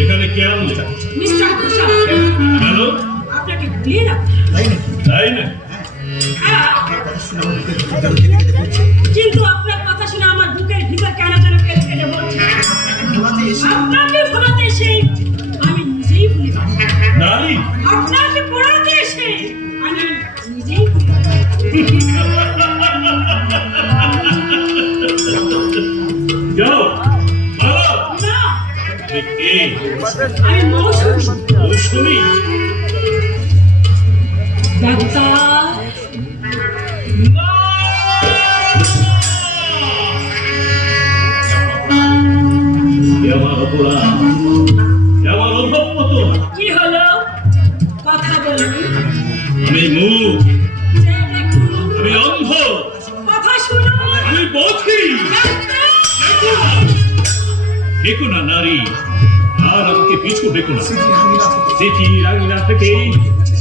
এখানে কে আনলে? মিস্টার ঘোষাল কেন? আপনাকে ভুলিয়ে রাখ। তাই না? কিন্তু আপনার কথা শুনে আমার বুকের ভিতর কেন যেন কেটে কেটে বলছে। আপনাকে ভোলাতে এসে আমি নিজেই ভুলে যাবো। নারী? আপনাকে পড়াতে এসে আমি নিজেই ভুলে যাও ভালো। না, তুমি কে? আমি মৌসুমি। মৌসুমি? ডাক্তার না! এ আমার অপরাধ, এ আমার অভ্যপত। কি হলো? কথা বলুন। আমি মুখ, যে দেখুন, আমি অন্ধ, কথা শুনুন। আমি বধির। ডাক্তার! দেখো না নারী, আর আমাকে পিছু দেখো না। দেখি রাঙিনা থেকে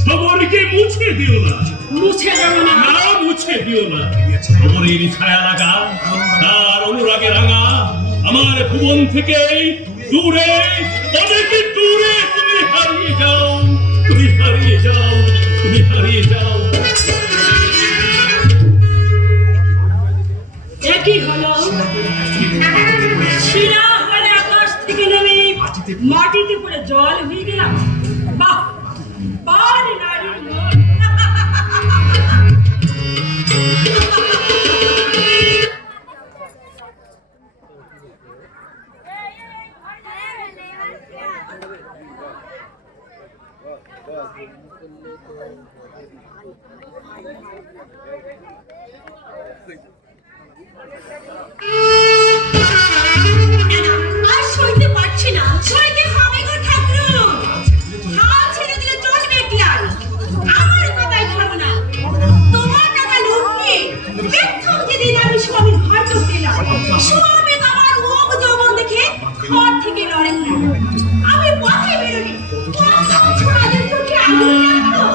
সবরকে মুছে দিও না। মুছে দেব না। না মুছে দিও না। সবরের ছায়া লাগা, তার অনুরাগে রাঙা আমার ভুবন থেকে দূরে, অনেক দূরে তুমি হারিয়ে যাও, তুমি হারিয়ে যাও, তুমি হারিয়ে যাও। আর সইতে পারছি না, সইতে হবে গো ঠাকুর। হাল ছেড়ে দিলে চলবে কি আর? আমার কথাই ভাবো না। তোমার টাকা লুটে প্রথম যেদিন আমি স্বামীর ঘর ঢুকতে এলাম, স্বামী আমার মুখ যৌবন দেখে ঘর থেকে লড়েন না। আমি পথে বেরোনি, কত ছোড়াদের চোখে আগুন লাগলো,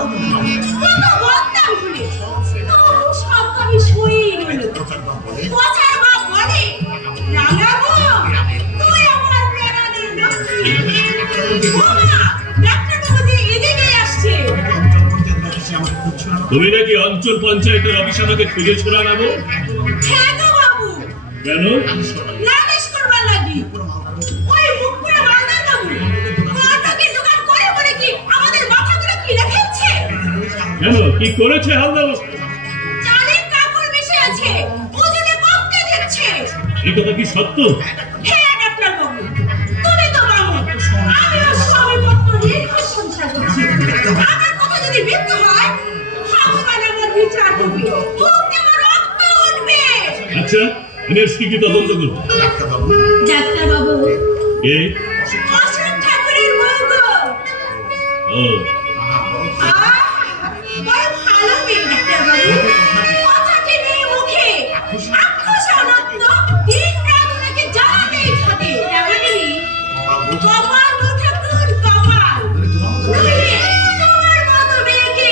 কত বদনাম হলো, তবু সব আমি সইয়ে গেল। পচার বাপ বলে, রাঙাবো, তুই আমার প্রাণের লক্ষ্মী। বাবা, ডাক্তারবাবু যে এদিকে আসছে। তুমি নাকি অঞ্চল পঞ্চায়েতের অফিস আমাকে খুঁজেছো রাঙাবো? হ্যাঁ গো বাবু, কেন? নালিশ করবার লাগি। ওই মুখপুরা মালদার বাবু কটকে দোকান করে বলে কি আমাদের মাথাগুলো কিনে ফেলছে। কেন, কি করেছে হালদার? চালের কাপড় মিশে আছে, ওজনে কমতে দিচ্ছে। এই কথা কি সত্য? হ্যাঁ ডাক্তারবাবু, তুমি তো বামুন, আমিও স্বামী পত্র নিয়ে সংসার করছি। আমার কথা যদি মিথ্যে হয়, ভগবান আমার বিচার করবে, মুখে আমার রক্ত উঠবে। আচ্ছা, আমি আর কি তদন্ত করবো। ডাক্তারবাবু, কে? অশোক ঠাকুরের বউ গো। ও, আহ, বড় ভালো মেয়ে ডাক্তারবাবু। কথাটি নেই মুখে, আক্রোশ অনন্ত, দিন-রাত ওনাকে জ্বালাতেই থাকে। রাঙাগিরি, কপাল গো ঠাকুর, কপাল। নইলে তোমার মতো মেয়েকে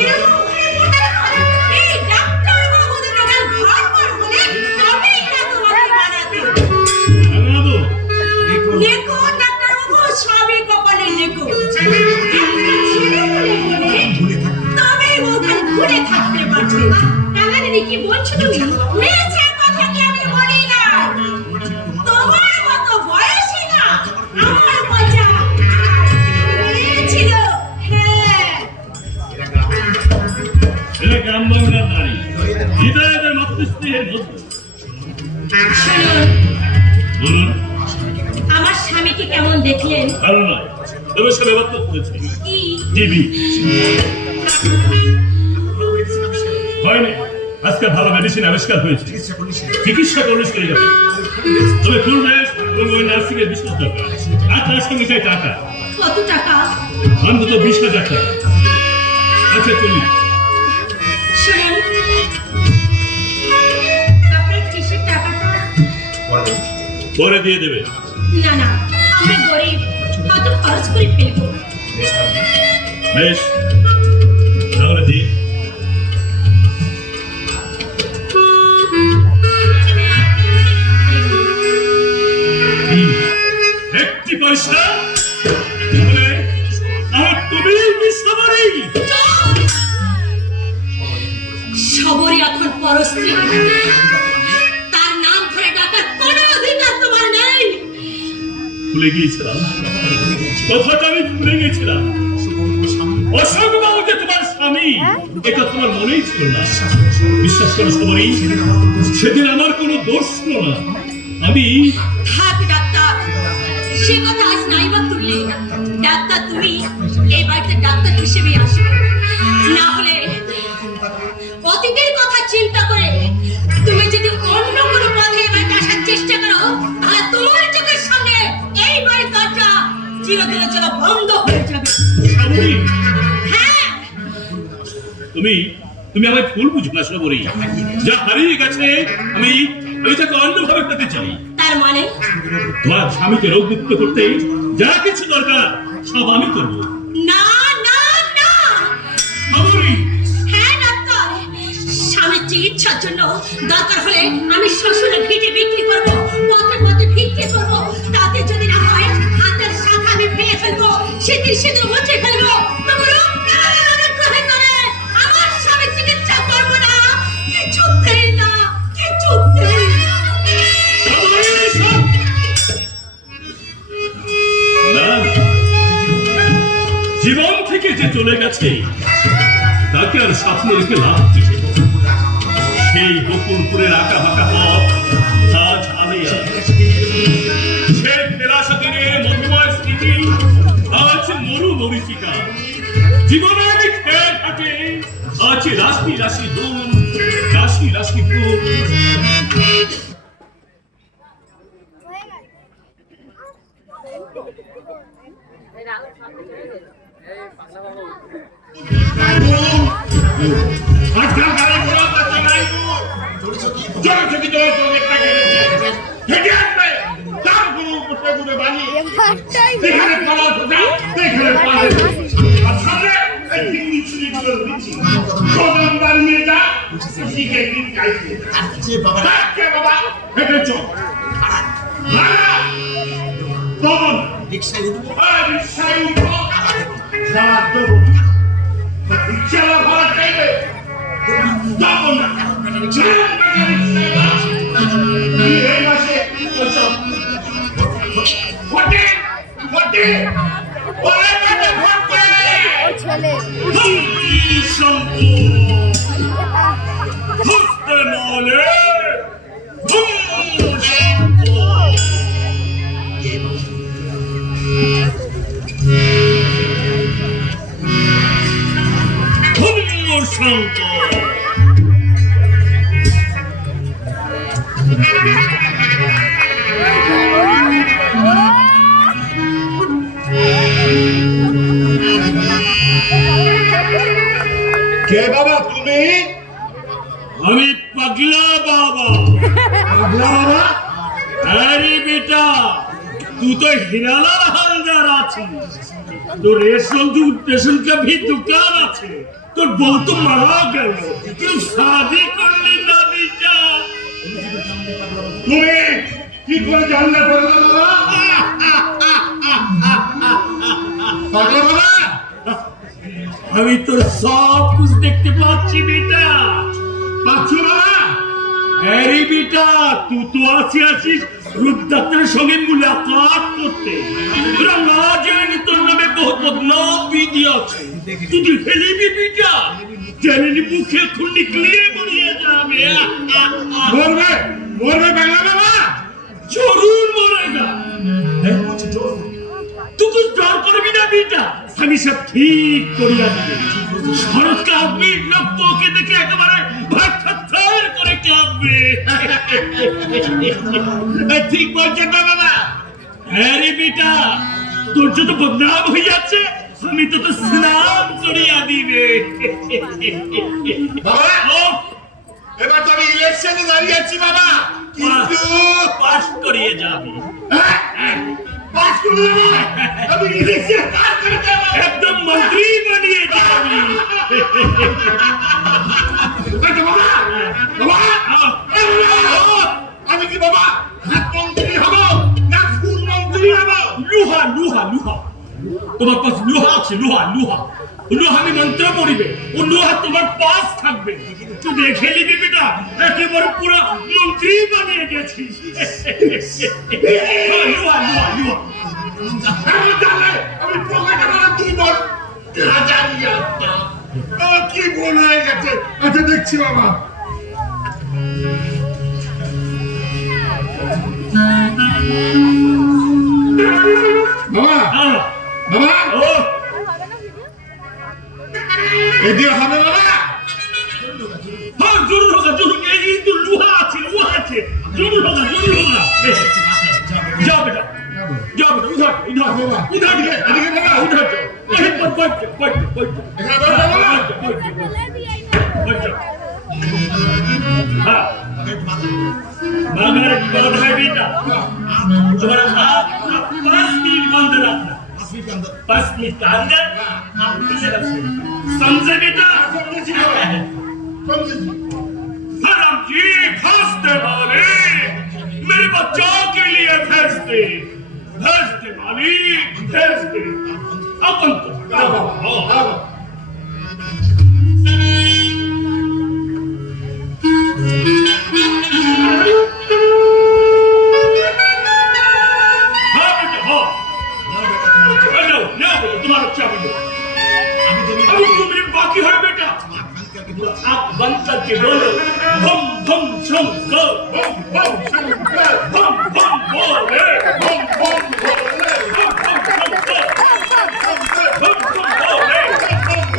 এরকম করে ফোটানো হয়? এই ডাক্তারবাবুদের টাকার ঘর পর হলে তবেই না তোমাকে বানাতে। রাঙাবো? নেকো ডাক্তারবাবু, সবই কপালে নেকো। একটা ছেলে হলে বলে তবেই বউখান ঘুরে থাকতে পারছে। রাঙানিদি, কি বলছো তুমি? মিছে কথা কি আমি বলি না। তোমার মতো বয়সী না আমার মজা মেয়ে ছিল। হ্যাঁ, এরা গ্রাম বাংলার নারী, হৃদয়ের মাতৃস্নেহের মধ্যে। শুনুন, বলুন। আমার স্বামীকে কেমন দেখলেন? ভালো নয়, তবে সে ব্যবহার করেছে। কি টিভি হয়নি, আজকে ভালো মেডিসিন আবিষ্কার হয়েছে, চিকিৎসা করলে সেরে যাবে। তবে পূর্বে ওই নার্সিং এর বিশেষ দরকার, আর তার সঙ্গে চাই টাকা, কত টাকা? অন্তত 20,000 টাকা। আচ্ছা চলি। শুনুন, আপনার কিসের টাকাটা? পরে দিয়ে দেবে। না না, আমরা গরিব, হয়তো খরচ করে ফেলবো। বেশ, তাহলে দিই। একটি পয়সা তাহলে আর তুমি সবারই সবরই এখন পরস্ত্রী, তার নাম ধরে ডাকার কোনো অধিকার তোমার নেই। ভুলে গিয়েছিলাম, কথাটা আমি ভুলে গিয়েছিলাম। অশোক বাবু যে তোমার স্বামী, এটা তোমার মনেই ছিল না। বিশ্বাস করো সবারই, সেদিন আমার কোনো দোষ ছিল না। আমি থাক ডাক্তার, সে কথা আজ নাই বা তুললে। ডাক্তার তুমি এই বাড়িতে ডাক্তার হিসেবে আসবে, না হলে অতীতের কথা চিন্তা করে তুমি যদি অন্য কোনো পথে এ বাড়িতে আসার চেষ্টা করো, তাহলে তোমার চোখের সামনে এই বাড়ির দরজা চিরদিনের জন্য বন্ধ হয়ে যাবে। সবারই হ্যাঁ, তুমি তুমি আমায় ফুল বুঝো না সবরই। যা হারিয়ে গেছে আমি তাকে অন্যভাবে পেতে চাই। তার মানে তোমার স্বামীকে রোগমুক্ত করতে যা কিছু দরকার সব আমি করবো। না না না। সবরই হ্যাঁ ডাক্তার, স্বামীর চিকিৎসার জন্য দরকার হলে আমি শ্বশুরের ভিটে বিক্রি করবো, পথে পথে ভিক্ষে করবো। তাতে যদি না হয় হাতের শাখা আমি ভেঙে ফেলবো, সেদিন সেদিন মুছে ফেলবো। তবু অনুগ্রহ করে আমার স্বামীর চিকিৎসা করবো না, কিছুতেই না, কিছুতেই না। সবরই সব না, জীবন থেকে যে চলে গেছে তাকে আর স্বপ্ন রেখে লাভ কি? সেই বকুলপুরের আঁকা বাঁকা পথ আজ আলেয়া, সে ফেরাসা দিনের মধুময় স্মৃতি আজ মরু মরিচিকা। জীবনে আমি খেয়ে থাকে আছে রাশি রাশি ধন, রাশি রাশি ফুল। আজকাল গাড়ি ঘোড়া বাচ্চা নাই গো। জোরে থেকে জোরে তোর একটা গেড়েছে। হেঁটে আসবে, তার কোনো উপরে ঘুরে বানি। এখানে পালার কথা, এখানে পালার কথা। আর সামনে এই চিংড়ি চুড়িগুলো দিচ্ছি। কদমদার মেয়েটা, শিখে দিন খাইছে। তাকে বাবা, হেঁটে চল। ভাড়া, তখন রিক্সায় উঠবো, ভাড়া দেবো। রিক্সাওয়ালা ভাড়া চাইবে, যাবো না। এই মাসে ভোটে, ভোটে, ওরে বেটা ভোটে। ছেলে হস্তে মালে কে বাবা তুমি? আমি পাগলা বাবা। পাগলা বাবা? আরে বেটা, तू तो हिरालाल हालदार आছিস, তোর রেশন রেশন का भी दुकान আছে, তোর বউ তো মারা গেল, কেউ শাদি করলি না বেটা। তুমি কি করে জানলে পাগলা বাবা? পাগলা বাবা? আমি তোর সব कुछ দেখতে পাচ্ছি বেটা। পাচ্ছো বাবা? আরে বেটা, तू तो আছিস রূপদাত্রের সঙ্গে মুলাকাত করতে। তোরা না জানি তোর নামে বহুত বদনাম বিধি আছে, তুই ফেলিবি বেটা, জানি মুখে খুন নিকলিয়ে মরিয়ে যাবে। মরবে, মরবে পাগলা বাবা? জরুর মরেগা। तू कुछ डर करबी ना बेटा, আমি সব ঠিক করিয়া দেব। শরৎ কাঁপবি, লোক তোকে দেখে একেবারে ভাত থার করে কাঁপবে। ঠিক বলছেন না বাবা? আরে বেটা, তোর যত বদনাম হয়ে যাচ্ছে, আমি তো স্নান করিয়া দিবে। বাবা, ও, এবার তো আমি ইলেকশনে দাঁড়িয়ে আছি বাবা, কিন্তু পাস করিয়ে যাবে। পাস করে দেবো। আমি ইলেকশন পাস করে দেবো। একদম মন্ত্রী বানিয়ে যাবি। আচ্ছা বাবা, বাবা, আমি কি বাবা হাত মন্ত্রী হব না ফুল মন্ত্রী হব? লুহা লুহা লুহা, তোমার পাশ লুহা আছে, লুহা লুহা, লুহা আমি মন্ত্র পড়িবে, ও লুহা তোমার পাশ থাকবে। তুই দেখে নিবি বেটা, একেবারে পুরো মন্ত্রী বানিয়ে গেছিস। লুহা লুহা লুহা। আমি জানলে আমি পকেটে মানে দুবার হাজার কি ভুল হয়ে গেছে। আচ্ছা দেখছি বাবা। বাবা, হ্যাঁ, বাবা, ও, এদিকে হবে বাবা? হ্যাঁ, জরুর হোগা, জরুর। এই তো লুহা আছে, লুহা আছে, জরুর হোগা, জরুর হোগা। যাও বেটা, যাও বেটা, উধার উধার বাবা, উধার এদিকে, এদিকে বাবা। উধার যাও। এই পট পট পট পট। এখানে বাবা, বাবা। हाँ, मगर बहुत है बेटा, तुम्हारा हाथ 5 मिनट बंद रखना, 5 मिनट के अंदर आप इसे रखो, समझे बेटा? हराम जी फंसते वाले, मेरे बच्चों के लिए फंसते मालिक, फंसते अपन तो बाकी है बेटा, आप बंद करके बोलो भम भम शंकर, बम बम शंकर, भम भम बोले, बम बम भोले, भम भम शंकर, शंकर, भम भम बोले, बम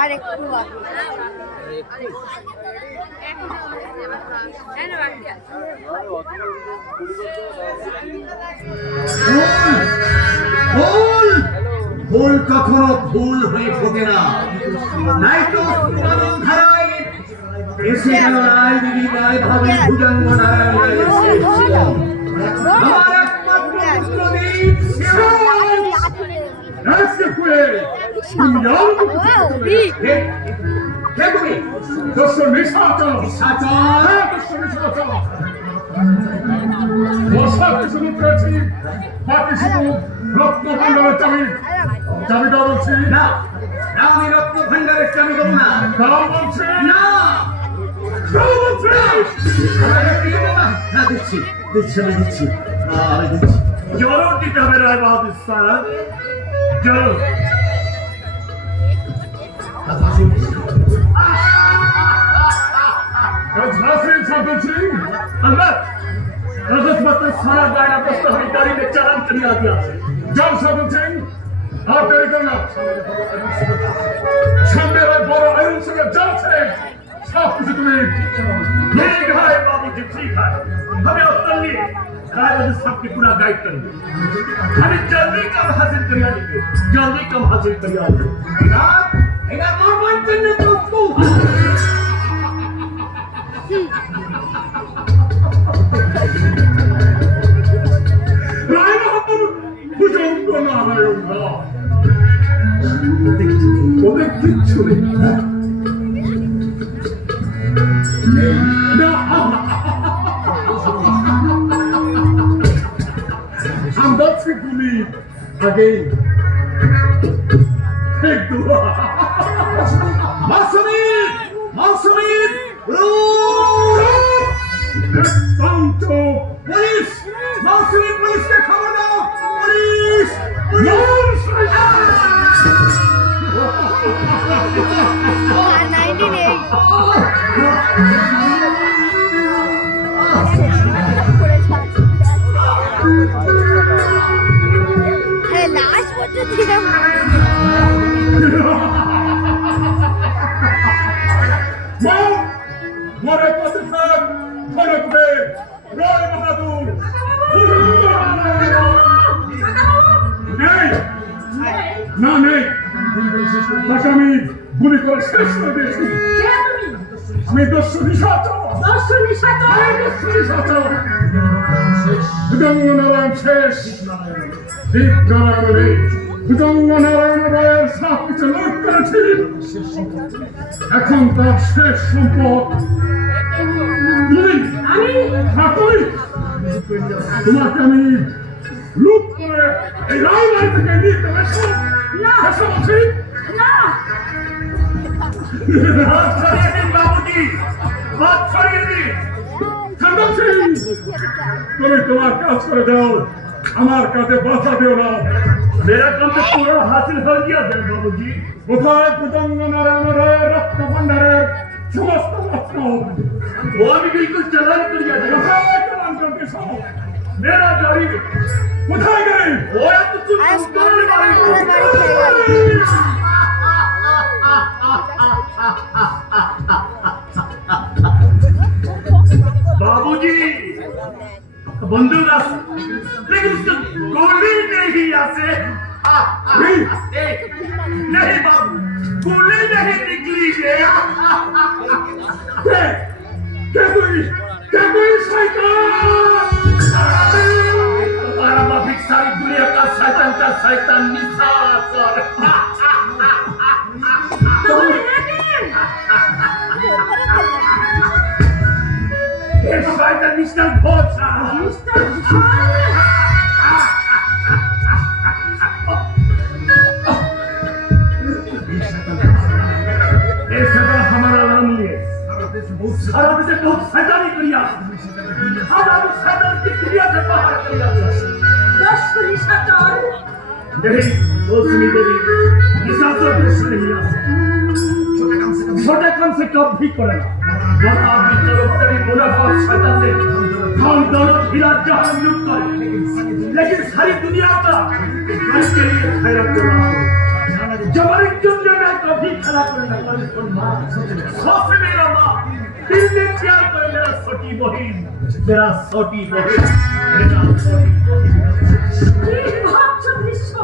আর একটু বাকি। ভুল ভুল কখনো ভুল হয়ে ফোটে না, নাই তো পুরাতন ধারায় এসে গেল রায় দিদি রায় ভাবে ভুজঙ্গ নারায়ণ রায়ের শেষ ছিল। আমার একমাত্র পুত্রদীপ কে তুমি? দস্যু নিশাচর নিশাচর? দস্যু নিশাচর বসা কিছু পেয়েছি, বাকি শুধু রত্ন ভান্ডারের চাবিটা বলছি না না, আমি রত্ন ভান্ডারের চাবি দেবো না। দাও বলছি না দাও বলছি হ্যাঁ দিচ্ছি দিচ্ছি আমি দিচ্ছি আমি দিচ্ছি। জরুর দিতে হবে রায় বাহাদুর স্যার, জরুর। झांसी सरदार सिंह अलबत् रजत सारा गाड़ा प्रश्न खरीदारी में चालान कर दिया। जाओ सरदार सिंह और देरी करना सामने वाले बड़ा आयरन से जाते साफ कुछ तुम्हें ठीक है बाबू जी, ठीक है हमें असल लिए राय सबकी पूरा गाइड करेंगे, हमें जल्दी कम हासिल करिया लेंगे, जल्दी कम हासिल करिया लेंगे। এটা আমার বাঞ্চনে তো রায় বাহাদুর ভুজঙ্গ নারায়ণ ওদের কিচ্ছু নেই না। I'm not to believe again. Take the Mousumi Mousumi Down to police Mousumi পুলিশকে খবর দাও, পুলিশ আর 98 হ্যাঁ লাস্ট পর্যন্ত ছিলাম। মরে পাকিস্তান ভারতে রায় বাহাদুর নেই না নেই, তাকে আমি গুলি করে শেষ করে দিয়েছি। আমি দস্যু নিশাচর ভুজঙ্গ নারায়ণ শেষ, দীপ নারায়ণ নেই। ভুজঙ্গ নারায়ণ রায়ের সব কিছু লুট করেছি, এখন তার শেষ সম্পদ তুমি। হ্যাঁ তুমি, তোমাকে আমি লুট করে এই রায় বাড়ি থেকে নিয়ে দেবে বলছি। হাত ছাড়িয়ে দিন বাবুজি, হাত ছাড়িয়ে দিন। সর্দার সিং, তুমি তোমার কাজ করে দাও, আমার কাছে বাধা দিও না। मेरा काम तो पूरा हासिल हो गया है बाबूजी। কোথায় ভুজঙ্গ নারায়ণ রায়ের রত্ন ভান্ডারের সমস্ত রত্ন? वो भी बिल्कुल चालान कर दिया था। कोথায় চালান করতে সব? मेरा गाड़ी কোথায় গেল? वो तो तुम আর স্কুলের বাড়ি बाबूजी बंदूक लेकिन उसका गोली नहीं आसे नहीं बाबू, गोली नहीं निकली है। क्या कोई शैतान? तुम्हारा माफिक सारी दुनिया का शैतान निशाचर। ये शैतान मिस्टर भोचा हमारा नाम लिए सारा से बहुत शैतानी क्रिया, सारा शैतान की क्रिया से बाहर किया नहीं, वो सुनी देवी निशाचर दृश्य नहीं आ सकता। से कभी करे ना बड़ा आदमी चलो तेरी मुनाफा सजाते हम दोनों हीरा जहां लूट करे लेकिन सारी दुनिया का देश के लिए खैरत करना जबरी चुनने में कभी खड़ा करे ना कभी सुन मां सबसे मेरा मां दिल में प्यार करे मेरा छोटी बहन मेरा छोटी बहन কি ভাবছো দৃশ্য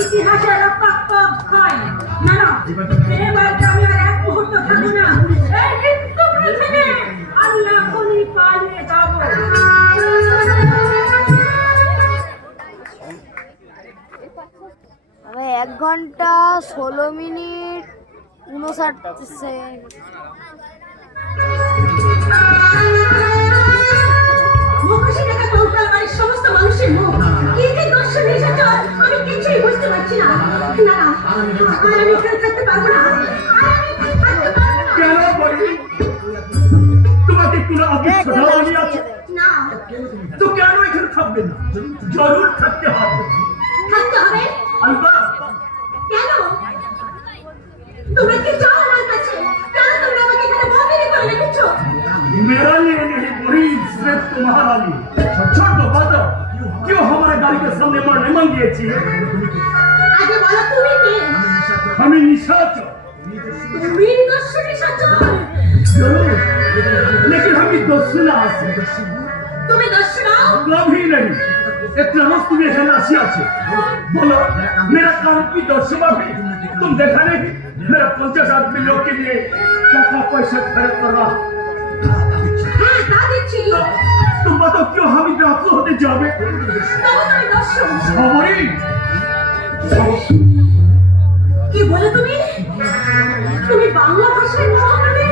ইতিহাসের রক্তাক্ত হয় না না এবার আমি আর এক মুহূর্ত থাকবো না এই মৃত্যু পৃথিবী আমি এখনই পালিয়ে যাব আমি 1 ঘন্টা 16 মিনিট 59 সেকেন্ড। মুখোশে ঢাকা কৌটাল বাড়ির সমস্ত মানুষের মুখ কি যে দর্শন এসেছে আমি কিছুই বুঝতে পারছি না না না আর আমি এখানে থাকতে পারবো না আর আমি থাকতে পারবো না কেন বলি তোমাকে কোনো অফিস ছোটাওনি আছে না তো কেন এখানে থাকবে না জরুর থাকতে হবে থাকতে হবে আলবাত কেন তোমরা কি চাও আমার কাছে কেন তোমরা আমাকে এখানে বন্দি করে রেখেছো मेरा लिए नहीं मुरीद सिर्फ तुम्हारा लिए छोड़ दो बताओ क्यों हमारे गाड़ी के सामने मरने मन दिए थी আগে বলো তুমি কে हमें निशाचर তুমি দর্শন এসেছো जरूर लेकिन हमें दोस्तना তুমি দর্শন कभी नहीं इतना रोज तुम्हें है नासिया छे बोलो मेरा काम की दर्शवा भी तुम देखा नहीं मेरा 50 आदमी लोग के लिए क्या पैसा खर्च कर रहा হ্যাঁ তা দিচ্ছি तुम बताओ क्यों हम रात होते जावे তবে তুমি দর্শন সবাই কি বলে তুমি তুমি বাংলা ভাষায় মহামানে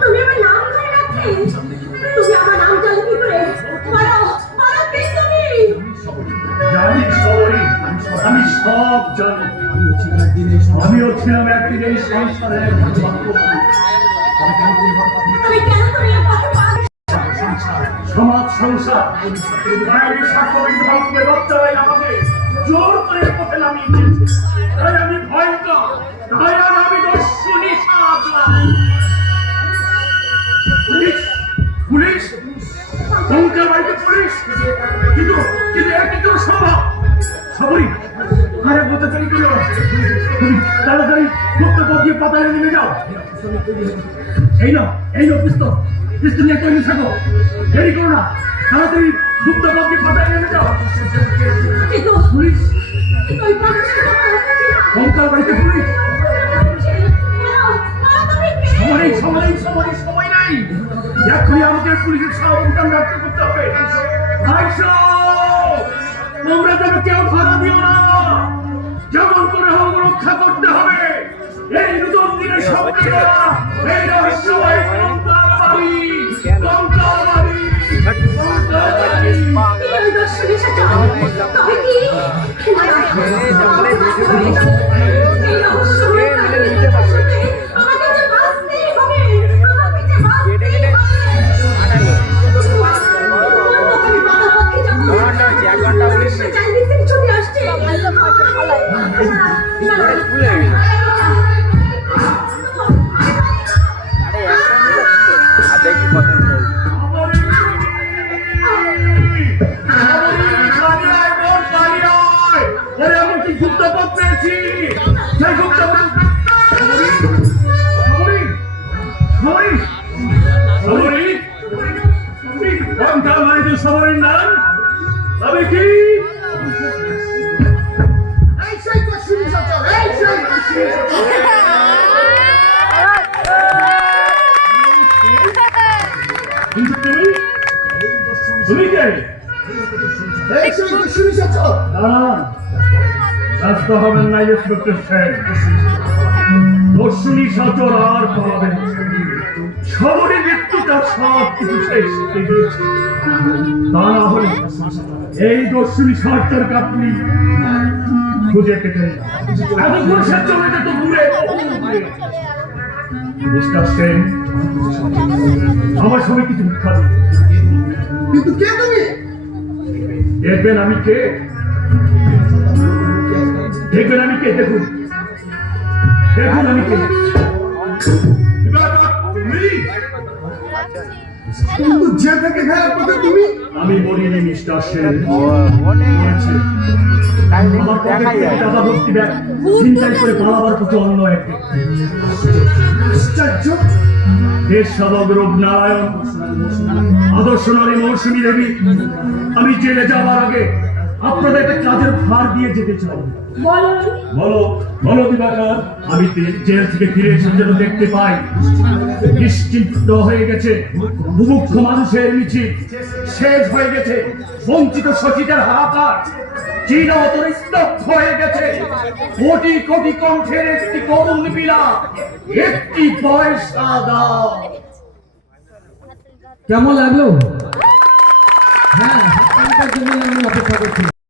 তুমি আমার নাম ধরে রাখতে তুমি আমার নাম জানো কি করে বলো বলো কে তুমি জানি সবাই আমি সব জানি আমিও ছিলাম একদিন এই সংসারে তুমি কেন তুমি এর পথে পা সমাজ সংসার বাইরে সকল ধর্মের বাচ্চারাই আমাকে জোর করে পথে নামিয়ে দিয়েছে তাই আমি ভয়ঙ্কর তাই আর আমি দর্শনী পুলিশ পুলিশ তোমাকে বাড়িতে পুলিশ কিন্তু কিন্তু একটি তো সম্ভব সবই আরে মতো চলি করো তুমি তাড়াতাড়ি গুপ্ত পথ দিয়ে পাতালে নেমে যাও এই নাও পিস্তল পিস্তল নিয়ে তৈরি থাকো দেরি করো না তাড়াতাড়ি গুপ্ত পথ দিয়ে পাতালে নেমে যাও কিন্তু পুলিশ কিন্তু ওই পাগলের কথা হচ্ছে না কঙ্কাল বাড়িতে পুলিশ সময় নাই এখনই আমাকে পুলিশের সাবধান রাখতে করতে হবে আইসো তোমরা যেন কেউ ধরা দিও না যেমন করে হোক রক্ষা করতে হবে এই নতুন দিনের স্বপ্নে এই রহস্যময় কঙ্কাল বাড়ি এই দর্শন এসেছো তবে কি এই রহস্যময় কাহিনীর সাথে আমাকে যে বাঁচতেই হবে আমাকে যে বাঁচতেই হবে আমি বাবা পক্ষে যাবো চাইনিজ থেকে ছবি আসছে গুপ্তপথ পেয়েছি সেই গুপ্তপথ কঙ্কাল বাড়িতে সবরের নাম তবে কি কিন্তু তুমি কে দাঁড়ান রাস্তা হবেন না ইন্সপেক্টর সাহেব দর্শনী সচর আর পাবেন সবরই মৃত্যু তার সব কিছু শেষ হয়ে গিয়েছে তা না হলে এই দর্শনী সরকারকে আপনি খুঁজে পেতেন এতক্ষণ সে চলে যেত দূরে মিস্টার সেন আমার সঙ্গে কিছু ভিক্ষা দিন কিন্তু কে তুমি দেখবেন আমি কে দেখুন আমি কে কিন্তু জেল থেকে ফেরার পথে তুমি আমি বলিনি মিস্টার সেন আমার পকেট থেকে টাকা ভর্তি ব্যাগ ছিনতাই করে পালাবার পথে অন্য এক আশ্চর্য দেশ সমগ্র নারায়ণ আদর্শ নারী মৌসুমী দেবী আমি জেলে যাওয়ার আগে আপনাদের একটা কাজের ভার দিয়ে যেতে চাই বলো বলো দিবাকর আমি জেল থেকে ফিরে এসে যেন দেখতে পাই নিশ্চিন্ত হয়ে গেছে মুমুক্ষ মানুষের মিছিল শেষ হয়ে গেছে বঞ্চিত শোষিতের হাহাকার চীন অতরে স্তব্ধ হয়ে গেছে কোটি কোটি কণ্ঠের একটি করুণ বিলাপ একটি পয়সা দাও কেমন লাগলো? হ্যাঁ, আপনার জন্য আমি অপেক্ষা করছি।